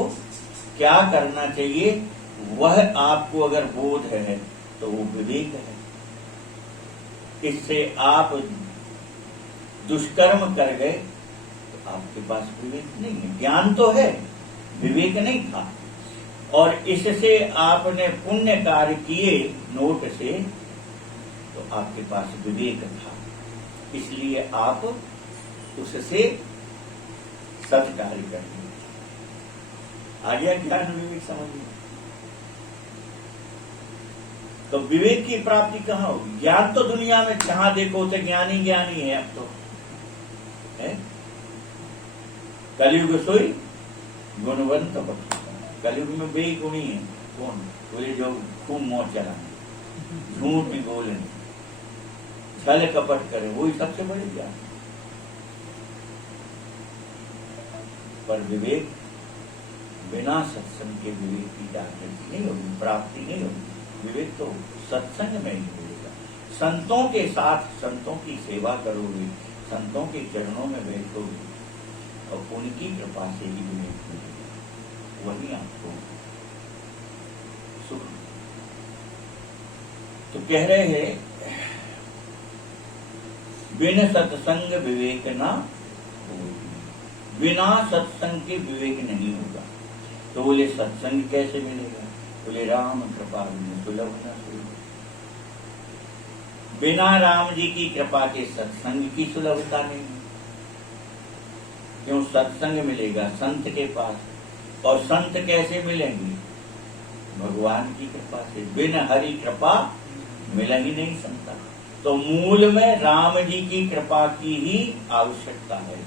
क्या करना चाहिए, वह आपको अगर बोध है तो वो विवेक है। इससे आप दुष्कर्म कर गए तो आपके पास विवेक नहीं है। ज्ञान तो है, विवेक नहीं था। और इससे आपने पुण्य कार्य किए नोट से, तो आपके पास विवेक था, इसलिए आप उससे सत्कार्य करेंगे। आ गया ज्ञान विवेक समझ में? तो विवेक की प्राप्ति कहाँ होगी? ज्ञान तो दुनिया में जहां देखो तो ज्ञानी ज्ञानी है। अब तो है कलयुग सोई गुणवंत बख्शा। कलयुग में बेगुणी है कौन? बोले जो खूब मौज चलाए, झूठ भी बोले, छल कपट करे, वही सबसे बड़ी ज्ञान। पर विवेक बिना सत्संग के विवेक की जागृति नहीं होगी, प्राप्ति नहीं होगी। विवेक तो सत्संग में ही मिलेगा। संतों के साथ संतों की सेवा करोगे, संतों के चरणों में बैठोगे और उनकी कृपा से ही विवेक मिलेगा, वही आपको सुख। तो कह रहे हैं बिन सत्संग विवेक ना होई। बिना सत्संग के विवेक नहीं होगा। तो बोले सत्संग कैसे मिलेगा? बोले राम कृपा सुलभ न सोई। बिना राम जी की कृपा के सत्संग की सुलभता नहीं है। क्यों? सत्संग मिलेगा संत के पास। और संत कैसे मिलेंगे? भगवान की कृपा से। बिन हरि कृपा मिल ही नहीं सकता। तो मूल में राम जी की कृपा की ही आवश्यकता है।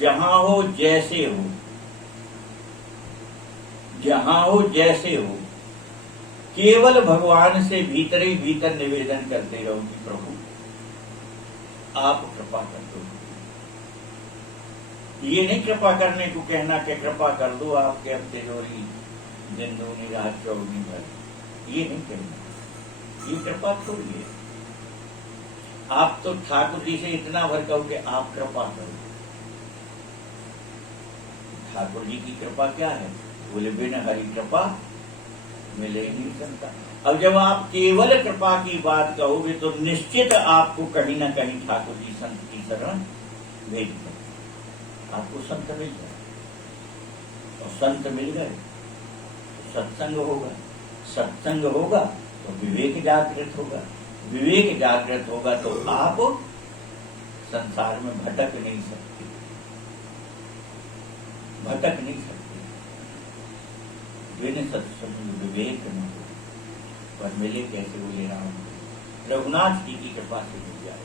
जहां हो जैसे हो, जहां हो जैसे हो, केवल भगवान से भीतर ही भीतर निवेदन करते रहो कि प्रभु आप कृपा कर दो। ये नहीं कृपा करने को कहना कि कृपा कर दो आपके अब तिजोरी दिन दूनी रात चौगुनी भर, ये नहीं कहना। ये कृपा थोड़ी है। आप तो ठाकुर जी से इतना भर कहो कि आप कृपा करो। ठाकुर जी की कृपा क्या है? बोले बिन हरि कृपा मिले ही नहीं सकता। अब जब आप केवल कृपा की बात कहोगे तो निश्चित आपको कहीं ना कहीं ठाकुर जी संत की शरण भेज देंगे। आपको संत मिल जाए, और संत मिल गए तो सत्संग होगा। सत्संग होगा तो विवेक जागृत होगा। विवेक जागृत होगा तो आप संसार में भटक नहीं सकते, भटक नहीं सकते। बिन सत्संग विवेक न हो, पर मिले कैसे? बोले राम रघुनाथ जी की कृपा से मिल जाए।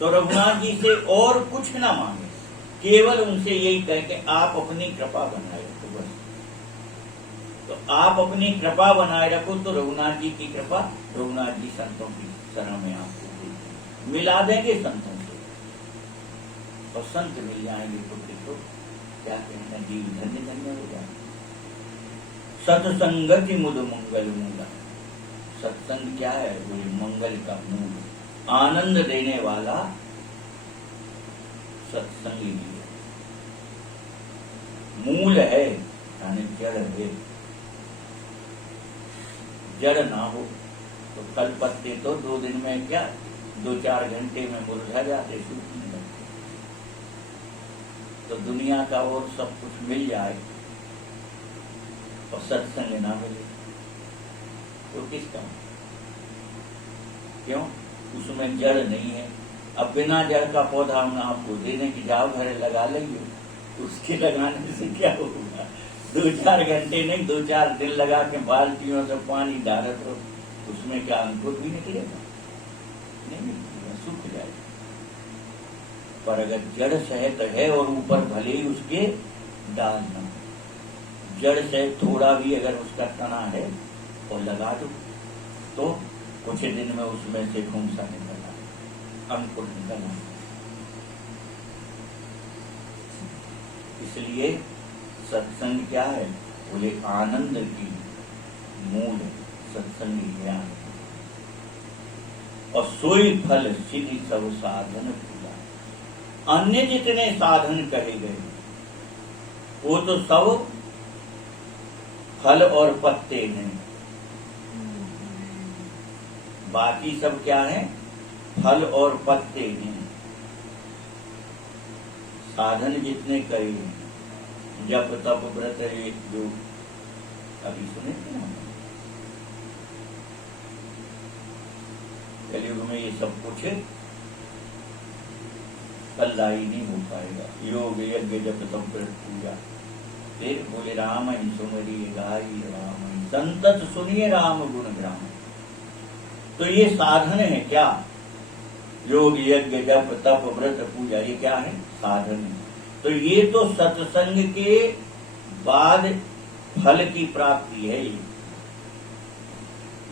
तो रघुनाथ जी से और कुछ ना मांगे, केवल उनसे यही कहे कि आप अपनी कृपा बनाए रखो बस। तो आप अपनी कृपा बनाए रखो तो रघुनाथ जी की कृपा, रघुनाथ जी संतों की शरण में आपको मिला देंगे संतों से। और संत मिल जाएंगे तो देखो क्या कहना, जीव धन्य धन्य हो जाए। सत्संगति मुद मंगल मूला। सत्संग क्या है? बोले मंगल का मूल, आनंद देने वाला सत्संग ही है। मूल है यानी जड़ है। जड़ ना हो तो कल पत्ते तो 2 दिन में क्या 2-4 घंटे में मुरझा जाते, सूखने लगते। तो दुनिया का और सब कुछ मिल जाए और सत्संग ना मिले तो किस काम? क्यों? उसमें जड़ नहीं है। अब बिना जड़ का पौधा हम आपको देने की जाओ घरे लगा लेंगे, उसके लगाने से क्या होगा? 2-4 घंटे नहीं 2-4 दिन लगा के बाल्टियों से पानी डालत हो, उसमें क्या अंकुर भी निकलेगा? नहीं निकलेगा, सूख जाएगा। पर अगर जड़ सहित है और ऊपर भले ही उसके डाल ना, जड़ से थोड़ा भी अगर उसका तना है और लगा दो तो कुछ दिन में उसमें से घूमसा निकला, अंकुर निकला। इसलिए सत्संग क्या है? बोले आनंद की मूल सत्संग ज्ञान, और सोई फल सिद्धि सब साधन पूरा। अन्य जितने साधन कहे गए वो तो सब फल और पत्ते हैं। बाकी सब क्या है? फल और पत्ते हैं। साधन जितने कहे हैं, जप तप व्रत जो अभी सुने थे ना, कलयुग में ये सब कुछ कल्लाई नहीं हो पाएगा। योग यज्ञ जप तप व्रत पूजा। फिर बोले राम ही सुमरी गाई राम, संतत सुनिए राम गुण ग्राम। तो ये साधन है क्या? योग यज्ञ जप तप व्रत पूजा, ये क्या है? साधन है। तो ये तो सत्संग के बाद फल की प्राप्ति है। ये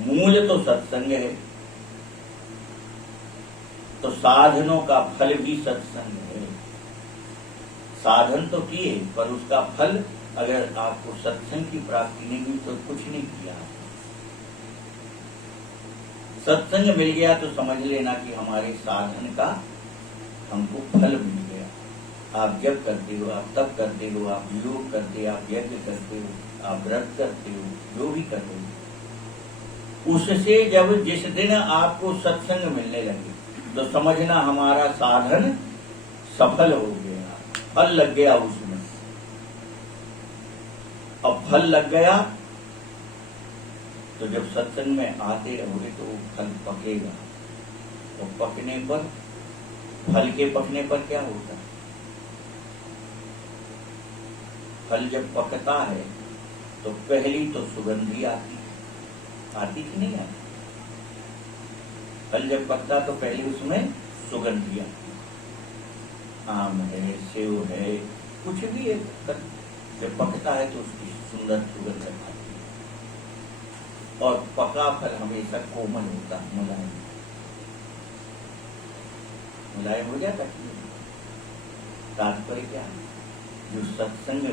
मूल तो सत्संग है, तो साधनों का फल भी सत्संग है। साधन तो किए पर उसका फल अगर आपको सत्संग की प्राप्ति नहीं हुई तो कुछ नहीं किया। सत्संग मिल गया तो समझ लेना कि हमारे साधन का हमको फल मिल गया। आप जब करते हो, आप तब करते हो, आप योग करते हो, आप यज्ञ करते हो, आप व्रत करते हो, जो भी कर रहे हो, उससे जब जिस दिन आपको सत्संग मिलने लगे तो समझना हमारा साधन सफल हो गया, फल लग गया उसमें। अब फल लग गया तो जब सत्संग में आते रहोगे तो वो फल पकेगा, और पकने पर फल के पकने पर क्या होता है? फल जब पकता है तो पहली तो सुगंधी आती कि नहीं आती? फल जब पकता तो पहले उसमें सुगंधी आती। आम है, सेव है, कुछ भी है, जब पकता है तो उसकी सुंदर सुगंध आती है। और पका फल हमेशा कोमल होता है, मुलायम हो जाता है। तात्पर्य क्या है? जो सत्संग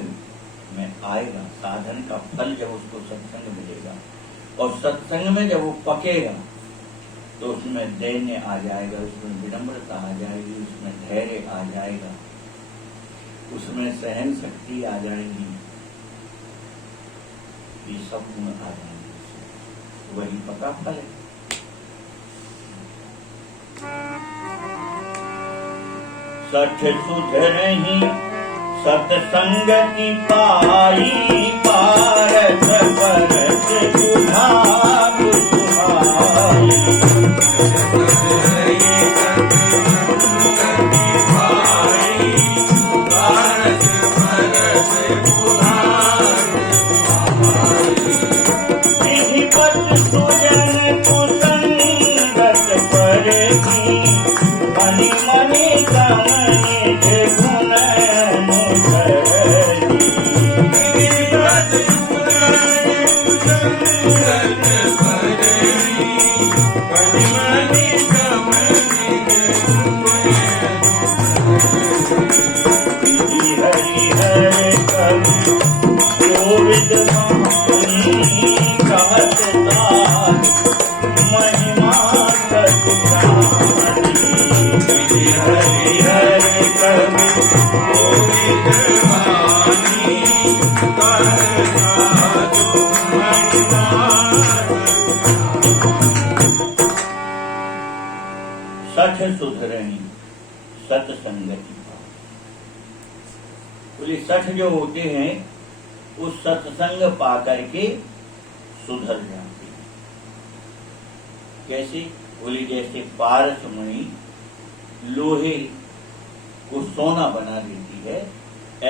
में आएगा, साधन का फल जब उसको सत्संग मिलेगा और सत्संग में जब वो पकेगा तो उसमें दैन्य आ जाएगा, उसमें विनम्रता आ जाएगी, उसमें धैर्य आ जाएगा, उसमें सहन शक्ति आ जाएगी, ये सब गुण आ जाएंगे। वही पका फल है। सठ सुधरहि सत्संगति पाई, पारस परस सुधारु सुहाई। विधिवत सुजन कुसंगत परहि, मनि मनि समनिज गुण अनुसरहि। विधि हरिहर कवि गोविंद महानी, कहत तात महिमा कति प्राणी। विधि हरिहर कवि गोविंद महानी, कहत तात महिमा। सठ सुधरहि सत्संगति। बोले सठ जो होते हैं वो सत्संग पा करके सुधर जाते हैं। कैसे? बोले जैसे पारस मणि लोहे को सोना बना देती है,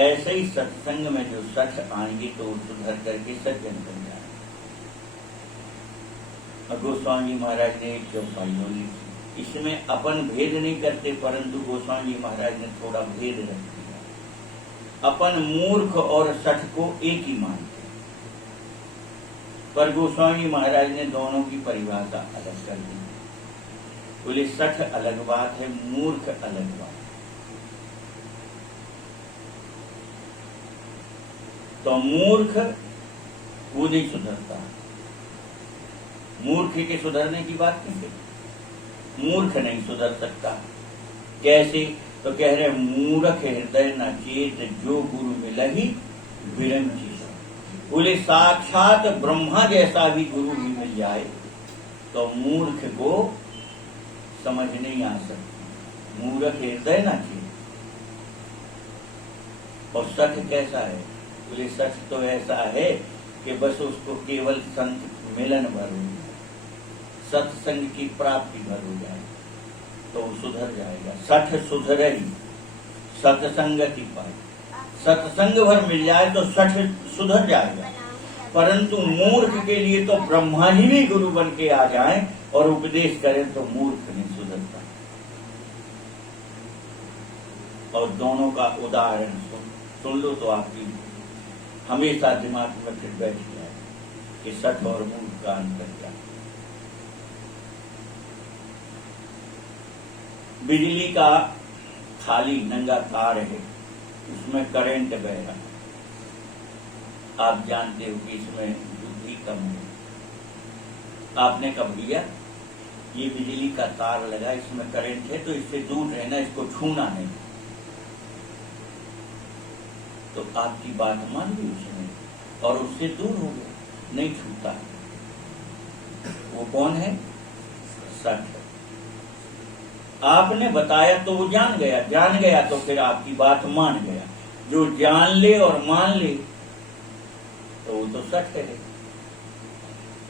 ऐसे ही सत्संग में जो सठ आएंगे तो वो सुधर करके सज्जन बन जाए। गोस्वामी महाराज ने एक चौपाई ली, इसमें अपन भेद नहीं करते, परंतु गोस्वामी महाराज ने थोड़ा भेद रख दिया। अपन मूर्ख और सठ को एक ही मानते, पर गोस्वामी महाराज ने दोनों की परिभाषा अलग कर दी। बोले सठ अलग बात है, मूर्ख अलग बात। तो मूर्ख वो नहीं सुधरता। मूर्ख के सुधरने की बात नहीं है, मूर्ख नहीं सुधर सकता। कैसे? तो कह रहे मूर्ख हृदय न चेत, जो गुरु मिलहि विरंची। बोले साक्षात ब्रह्मा जैसा भी गुरु भी मिल जाए तो मूर्ख को समझ नहीं आ सकती। मूर्ख हृदय न चेत। और सठ कैसा है? बोले सच तो ऐसा है कि बस उसको केवल संत मिलन भर हो जाए, सत्संग की प्राप्ति भर हो जाए तो वो सुधर जाएगा। सठ सुधरहि सत्संगति पाई। सत्संग भर मिल जाए तो सठ सुधर जाएगा, परंतु मूर्ख के लिए तो ब्रह्मा जी भी गुरु बन के आ जाए और उपदेश करें तो मूर्ख नहीं सुधरता। और दोनों का उदाहरण सुन लो तो आपकी हमेशा दिमाग में फिर बैठ जाए कि सठ और मूर्ख का अंतर क्या। बिजली का खाली नंगा तार है, उसमें करंट बह रहा है। आप जानते हो कि इसमें बुद्धि कम है। आपने कहा भैया ये बिजली का तार लगा, इसमें करंट है तो इससे दूर रहना, इसको छूना नहीं। तो आपकी बात मान ली उसने और उससे दूर हो गया, नहीं छूता। वो कौन है? सठ। आपने बताया तो वो जान गया तो फिर आपकी बात मान गया। जो जान ले और मान ले तो वो तो सठ है।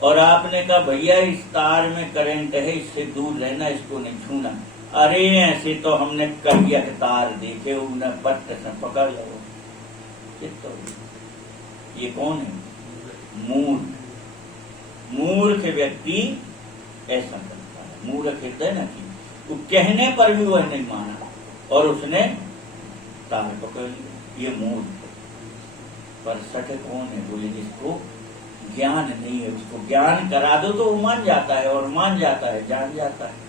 और आपने कहा भैया इस तार में करंट है, इससे दूर रहना, इसको नहीं छूना। अरे ऐसे तो हमने करिया के तार देखे, उन्हें पट्ट से पकड़ लो। चित्त हो गई। ये कौन है? मूर्ख। मूर्ख व्यक्ति ऐसा करता है। मूर्ख हृदय न की, वो कहने पर भी वह नहीं माना और उसने तार पकड़ लिया। ये मूर्ख। पर सठ कौन है? बोले जिसको ज्ञान नहीं है, उसको ज्ञान करा दो तो वो मान जाता है, और मान जाता है, जान जाता है,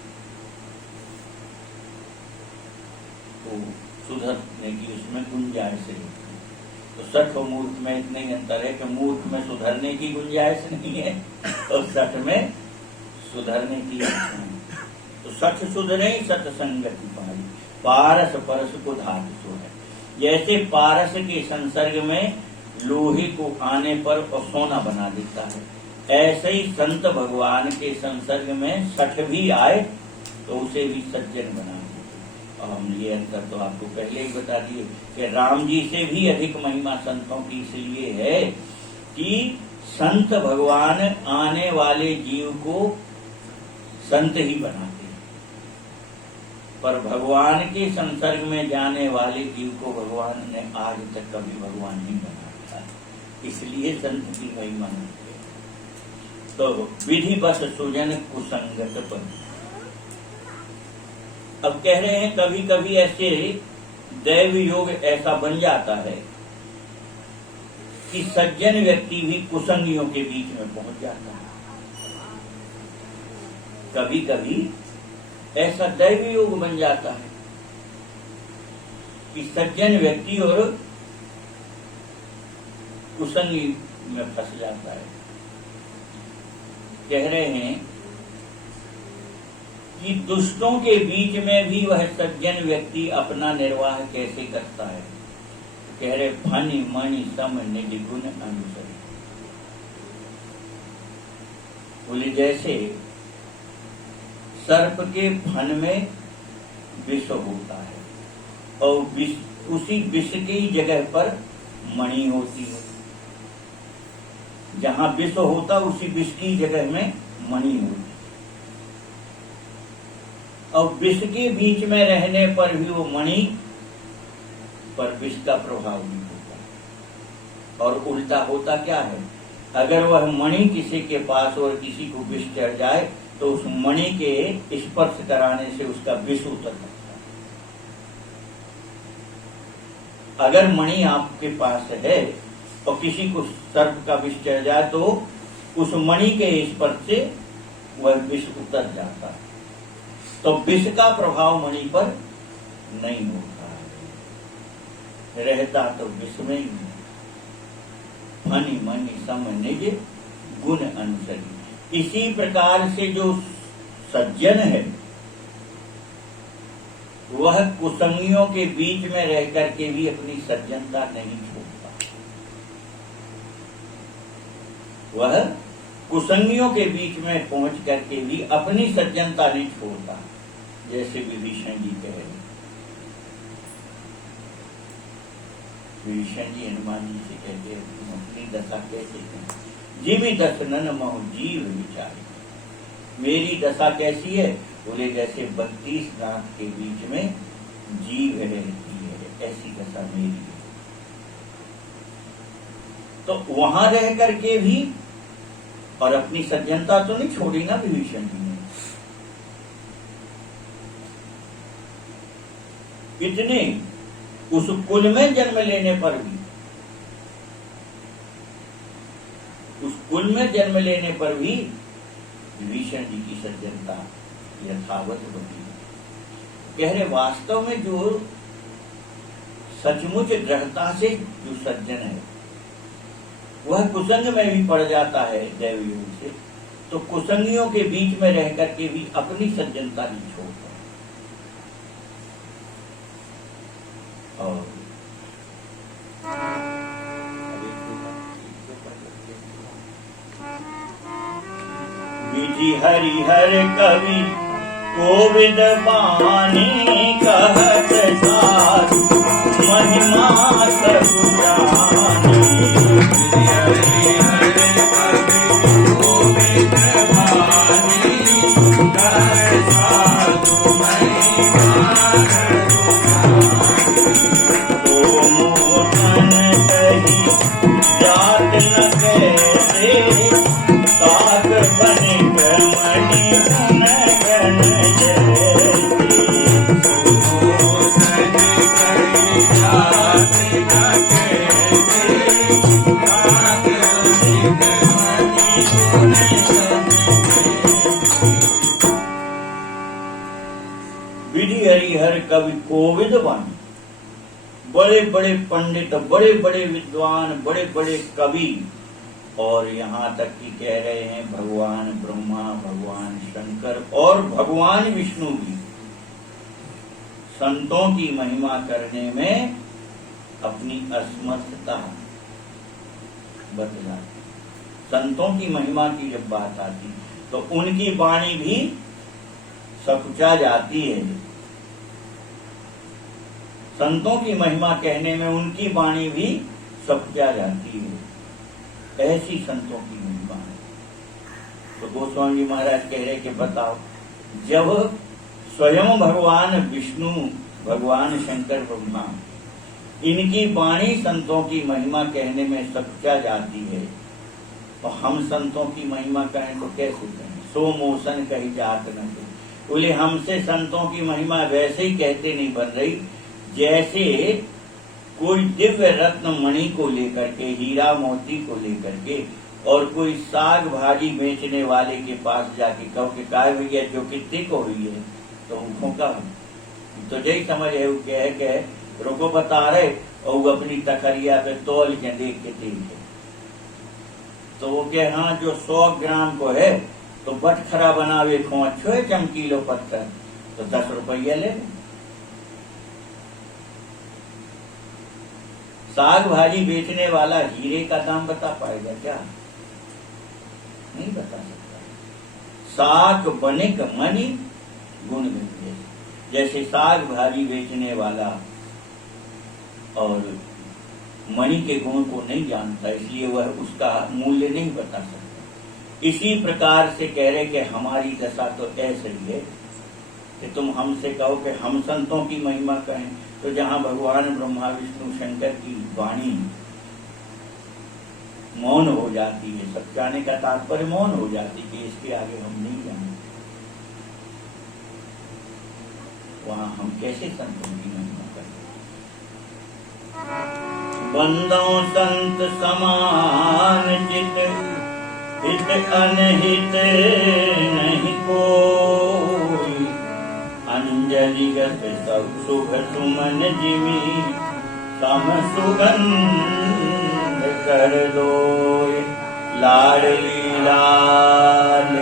तो सुधरने की उसमें गुंजाइश है। तो सठ और मूर्ख में इतना ही अंतर है कि मूर्ख में सुधरने की गुंजाइश नहीं है और सठ में सुधरने की। तो सठ सुधरे सत्संगति पाई, पारस परस को धातु सो है। जैसे पारस के संसर्ग में लोहे को आने पर सोना बना देता है, ऐसे ही संत भगवान के संसर्ग में सठ भी आए तो उसे भी सज्जन बना देते। और हम ये अंतर तो आपको पहले ही बता दिए कि राम जी से भी अधिक महिमा संतों की इसलिए है कि संत भगवान आने वाले जीव को संत ही बनाते हैं, पर भगवान के संसर्ग में जाने वाले जीव को भगवान ने आज तक कभी भगवान नहीं बनाया, इसलिए संत की महिमा है। तो विधि बस सुजन कुसंगत पर। अब कह रहे हैं कभी कभी ऐसे दैव योग ऐसा बन जाता है कि सज्जन व्यक्ति भी कुसंगियों के बीच में पहुंच जाता है। कभी कभी ऐसा दैव योग बन जाता है कि सज्जन व्यक्ति और कुसंगी में फंस जाता है। कह रहे हैं कि दुष्टों के बीच में भी वह सज्जन व्यक्ति अपना निर्वाह कैसे करता है। कह रहे फनि मणि सम निज गुण अनुसर। बोले जैसे सर्प के फन में विष होता है और उसी विष की जगह पर मणि होती है। जहां विष होता उसी विष की जगह में मणि होती, और विष के बीच में रहने पर भी वो मणि पर विष का प्रभाव नहीं होता। और उल्टा होता क्या है, अगर वह मणि किसी के पास और किसी को विष चढ़ जाए तो उस मणि के स्पर्श कराने से उसका विष उतर सकता है। अगर मणि आपके पास है और किसी को सर्प का विष चढ़ जाए तो उस मणि के स्पर्श से वह विष उतर जाता है। तो विष का प्रभाव मणि पर नहीं होता है, रहता तो विष में ही। फनि मणि सम निज गुण अनुसरी। इसी प्रकार से जो सज्जन है वह कुसंगियों के बीच में रह करके भी अपनी सज्जनता नहीं छोड़ता। वह कुसंगियों के बीच में पहुंच करके भी अपनी सज्जनता नहीं छोड़ता। जैसे विभीषण जी कह रहे, विभीषण जी हनुमान जी से कहते हैं तुम अपनी दशा कैसे करें, जीवी दर्शनन महु जीव विचार। मेरी दशा कैसी है? बोले जैसे 32 दांत के बीच में जीव रहती है, ऐसी दशा मेरी है। तो वहां रह करके भी और अपनी सज्जनता तो नहीं छोड़ी ना विभीषण जी ने। इतने उस कुल में जन्म लेने पर भी, उस कुल में जन्म लेने पर भी विभीषण जी की सज्जनता यथावत बनी। कह रहे वास्तव में जो सचमुच दृढ़ता से जो सज्जन है वह कुसंग में भी पड़ जाता है दैव योग से, तो कुसंगियों के बीच में रह करके भी अपनी सज्जनता नहीं छोड़ता। और विधि हरिहर कवि कोविद बानी कहत साधु महिमा सब जानी। विधि हरिहर कवि कोविद बानी कहत साधु महिमा न कैसे साग बनिक मणि गुण गण जैसे सुबोधन कहि जाति न कैसे साग बनिक मणि गुण गण विधि हरिहर कवि कोविद वाणी। बड़े बड़े पंडित, बड़े बड़े विद्वान, बड़े बड़े कवि, और यहाँ तक कि कह रहे हैं भगवान ब्रह्मा, भगवान शंकर और भगवान विष्णु भी संतों की महिमा करने में अपनी असमर्थता बतलाते। संतों की महिमा की जब बात आती तो उनकी वाणी भी सकुचा जाती है। संतों की महिमा कहने में उनकी वाणी भी सकुचा जाती है। ऐसी संतों की महिमा है। तो गोस्वामी जी महाराज कह रहे कि बताओ, जब स्वयं भगवान विष्णु, भगवान शंकर ब्रह्मा, इनकी वाणी संतों की महिमा कहने में सकुचा जाती है, तो हम संतों की महिमा कहें तो कैसे कहें? सो मोशन कही जात न तो बोले, हमसे संतों की महिमा वैसे ही कहते नहीं बन रही जैसे कोई दिव्य रत्न मणि को लेकर के, हीरा मोती को लेकर के, और कोई साग भाजी बेचने वाले के पास जाके कहो कि काय भैया जो कितने को हुई है, तो उनको का तो यही समझ है वो कह रुको बता रहे, और वो अपनी तखरिया पे तौल के देख के देखे तो वो कहे हाँ जो 100 ग्राम को है तो बटखरा बनावे खोचो है चमकीलो पत्थर, तो 10 रुपया ले। साग भाजी बेचने वाला हीरे का दाम बता पाएगा क्या? नहीं बता सकता। साग बनिक मणि गुण गण जैसे साग भाजी बेचने वाला और मणि के गुण को नहीं जानता, इसलिए वह उसका मूल्य नहीं बता सकता। इसी प्रकार से कह रहे कि हमारी दशा तो ऐसे ही है कि तुम हमसे कहो कि हम संतों की महिमा कहें, तो जहां भगवान ब्रह्मा विष्णु शंकर की वाणी मौन हो जाती है, सत्याने का तात्पर्य मौन हो जाती कि इसके आगे हम नहीं जाने, वहां हम कैसे संतों की महिमा करें? बंदो संत समान चित, हित अनहित नहीं कोई, अंजलिगत सब शुभ सुमन जिमी, सम सुगंध कर दो, लाडली लाल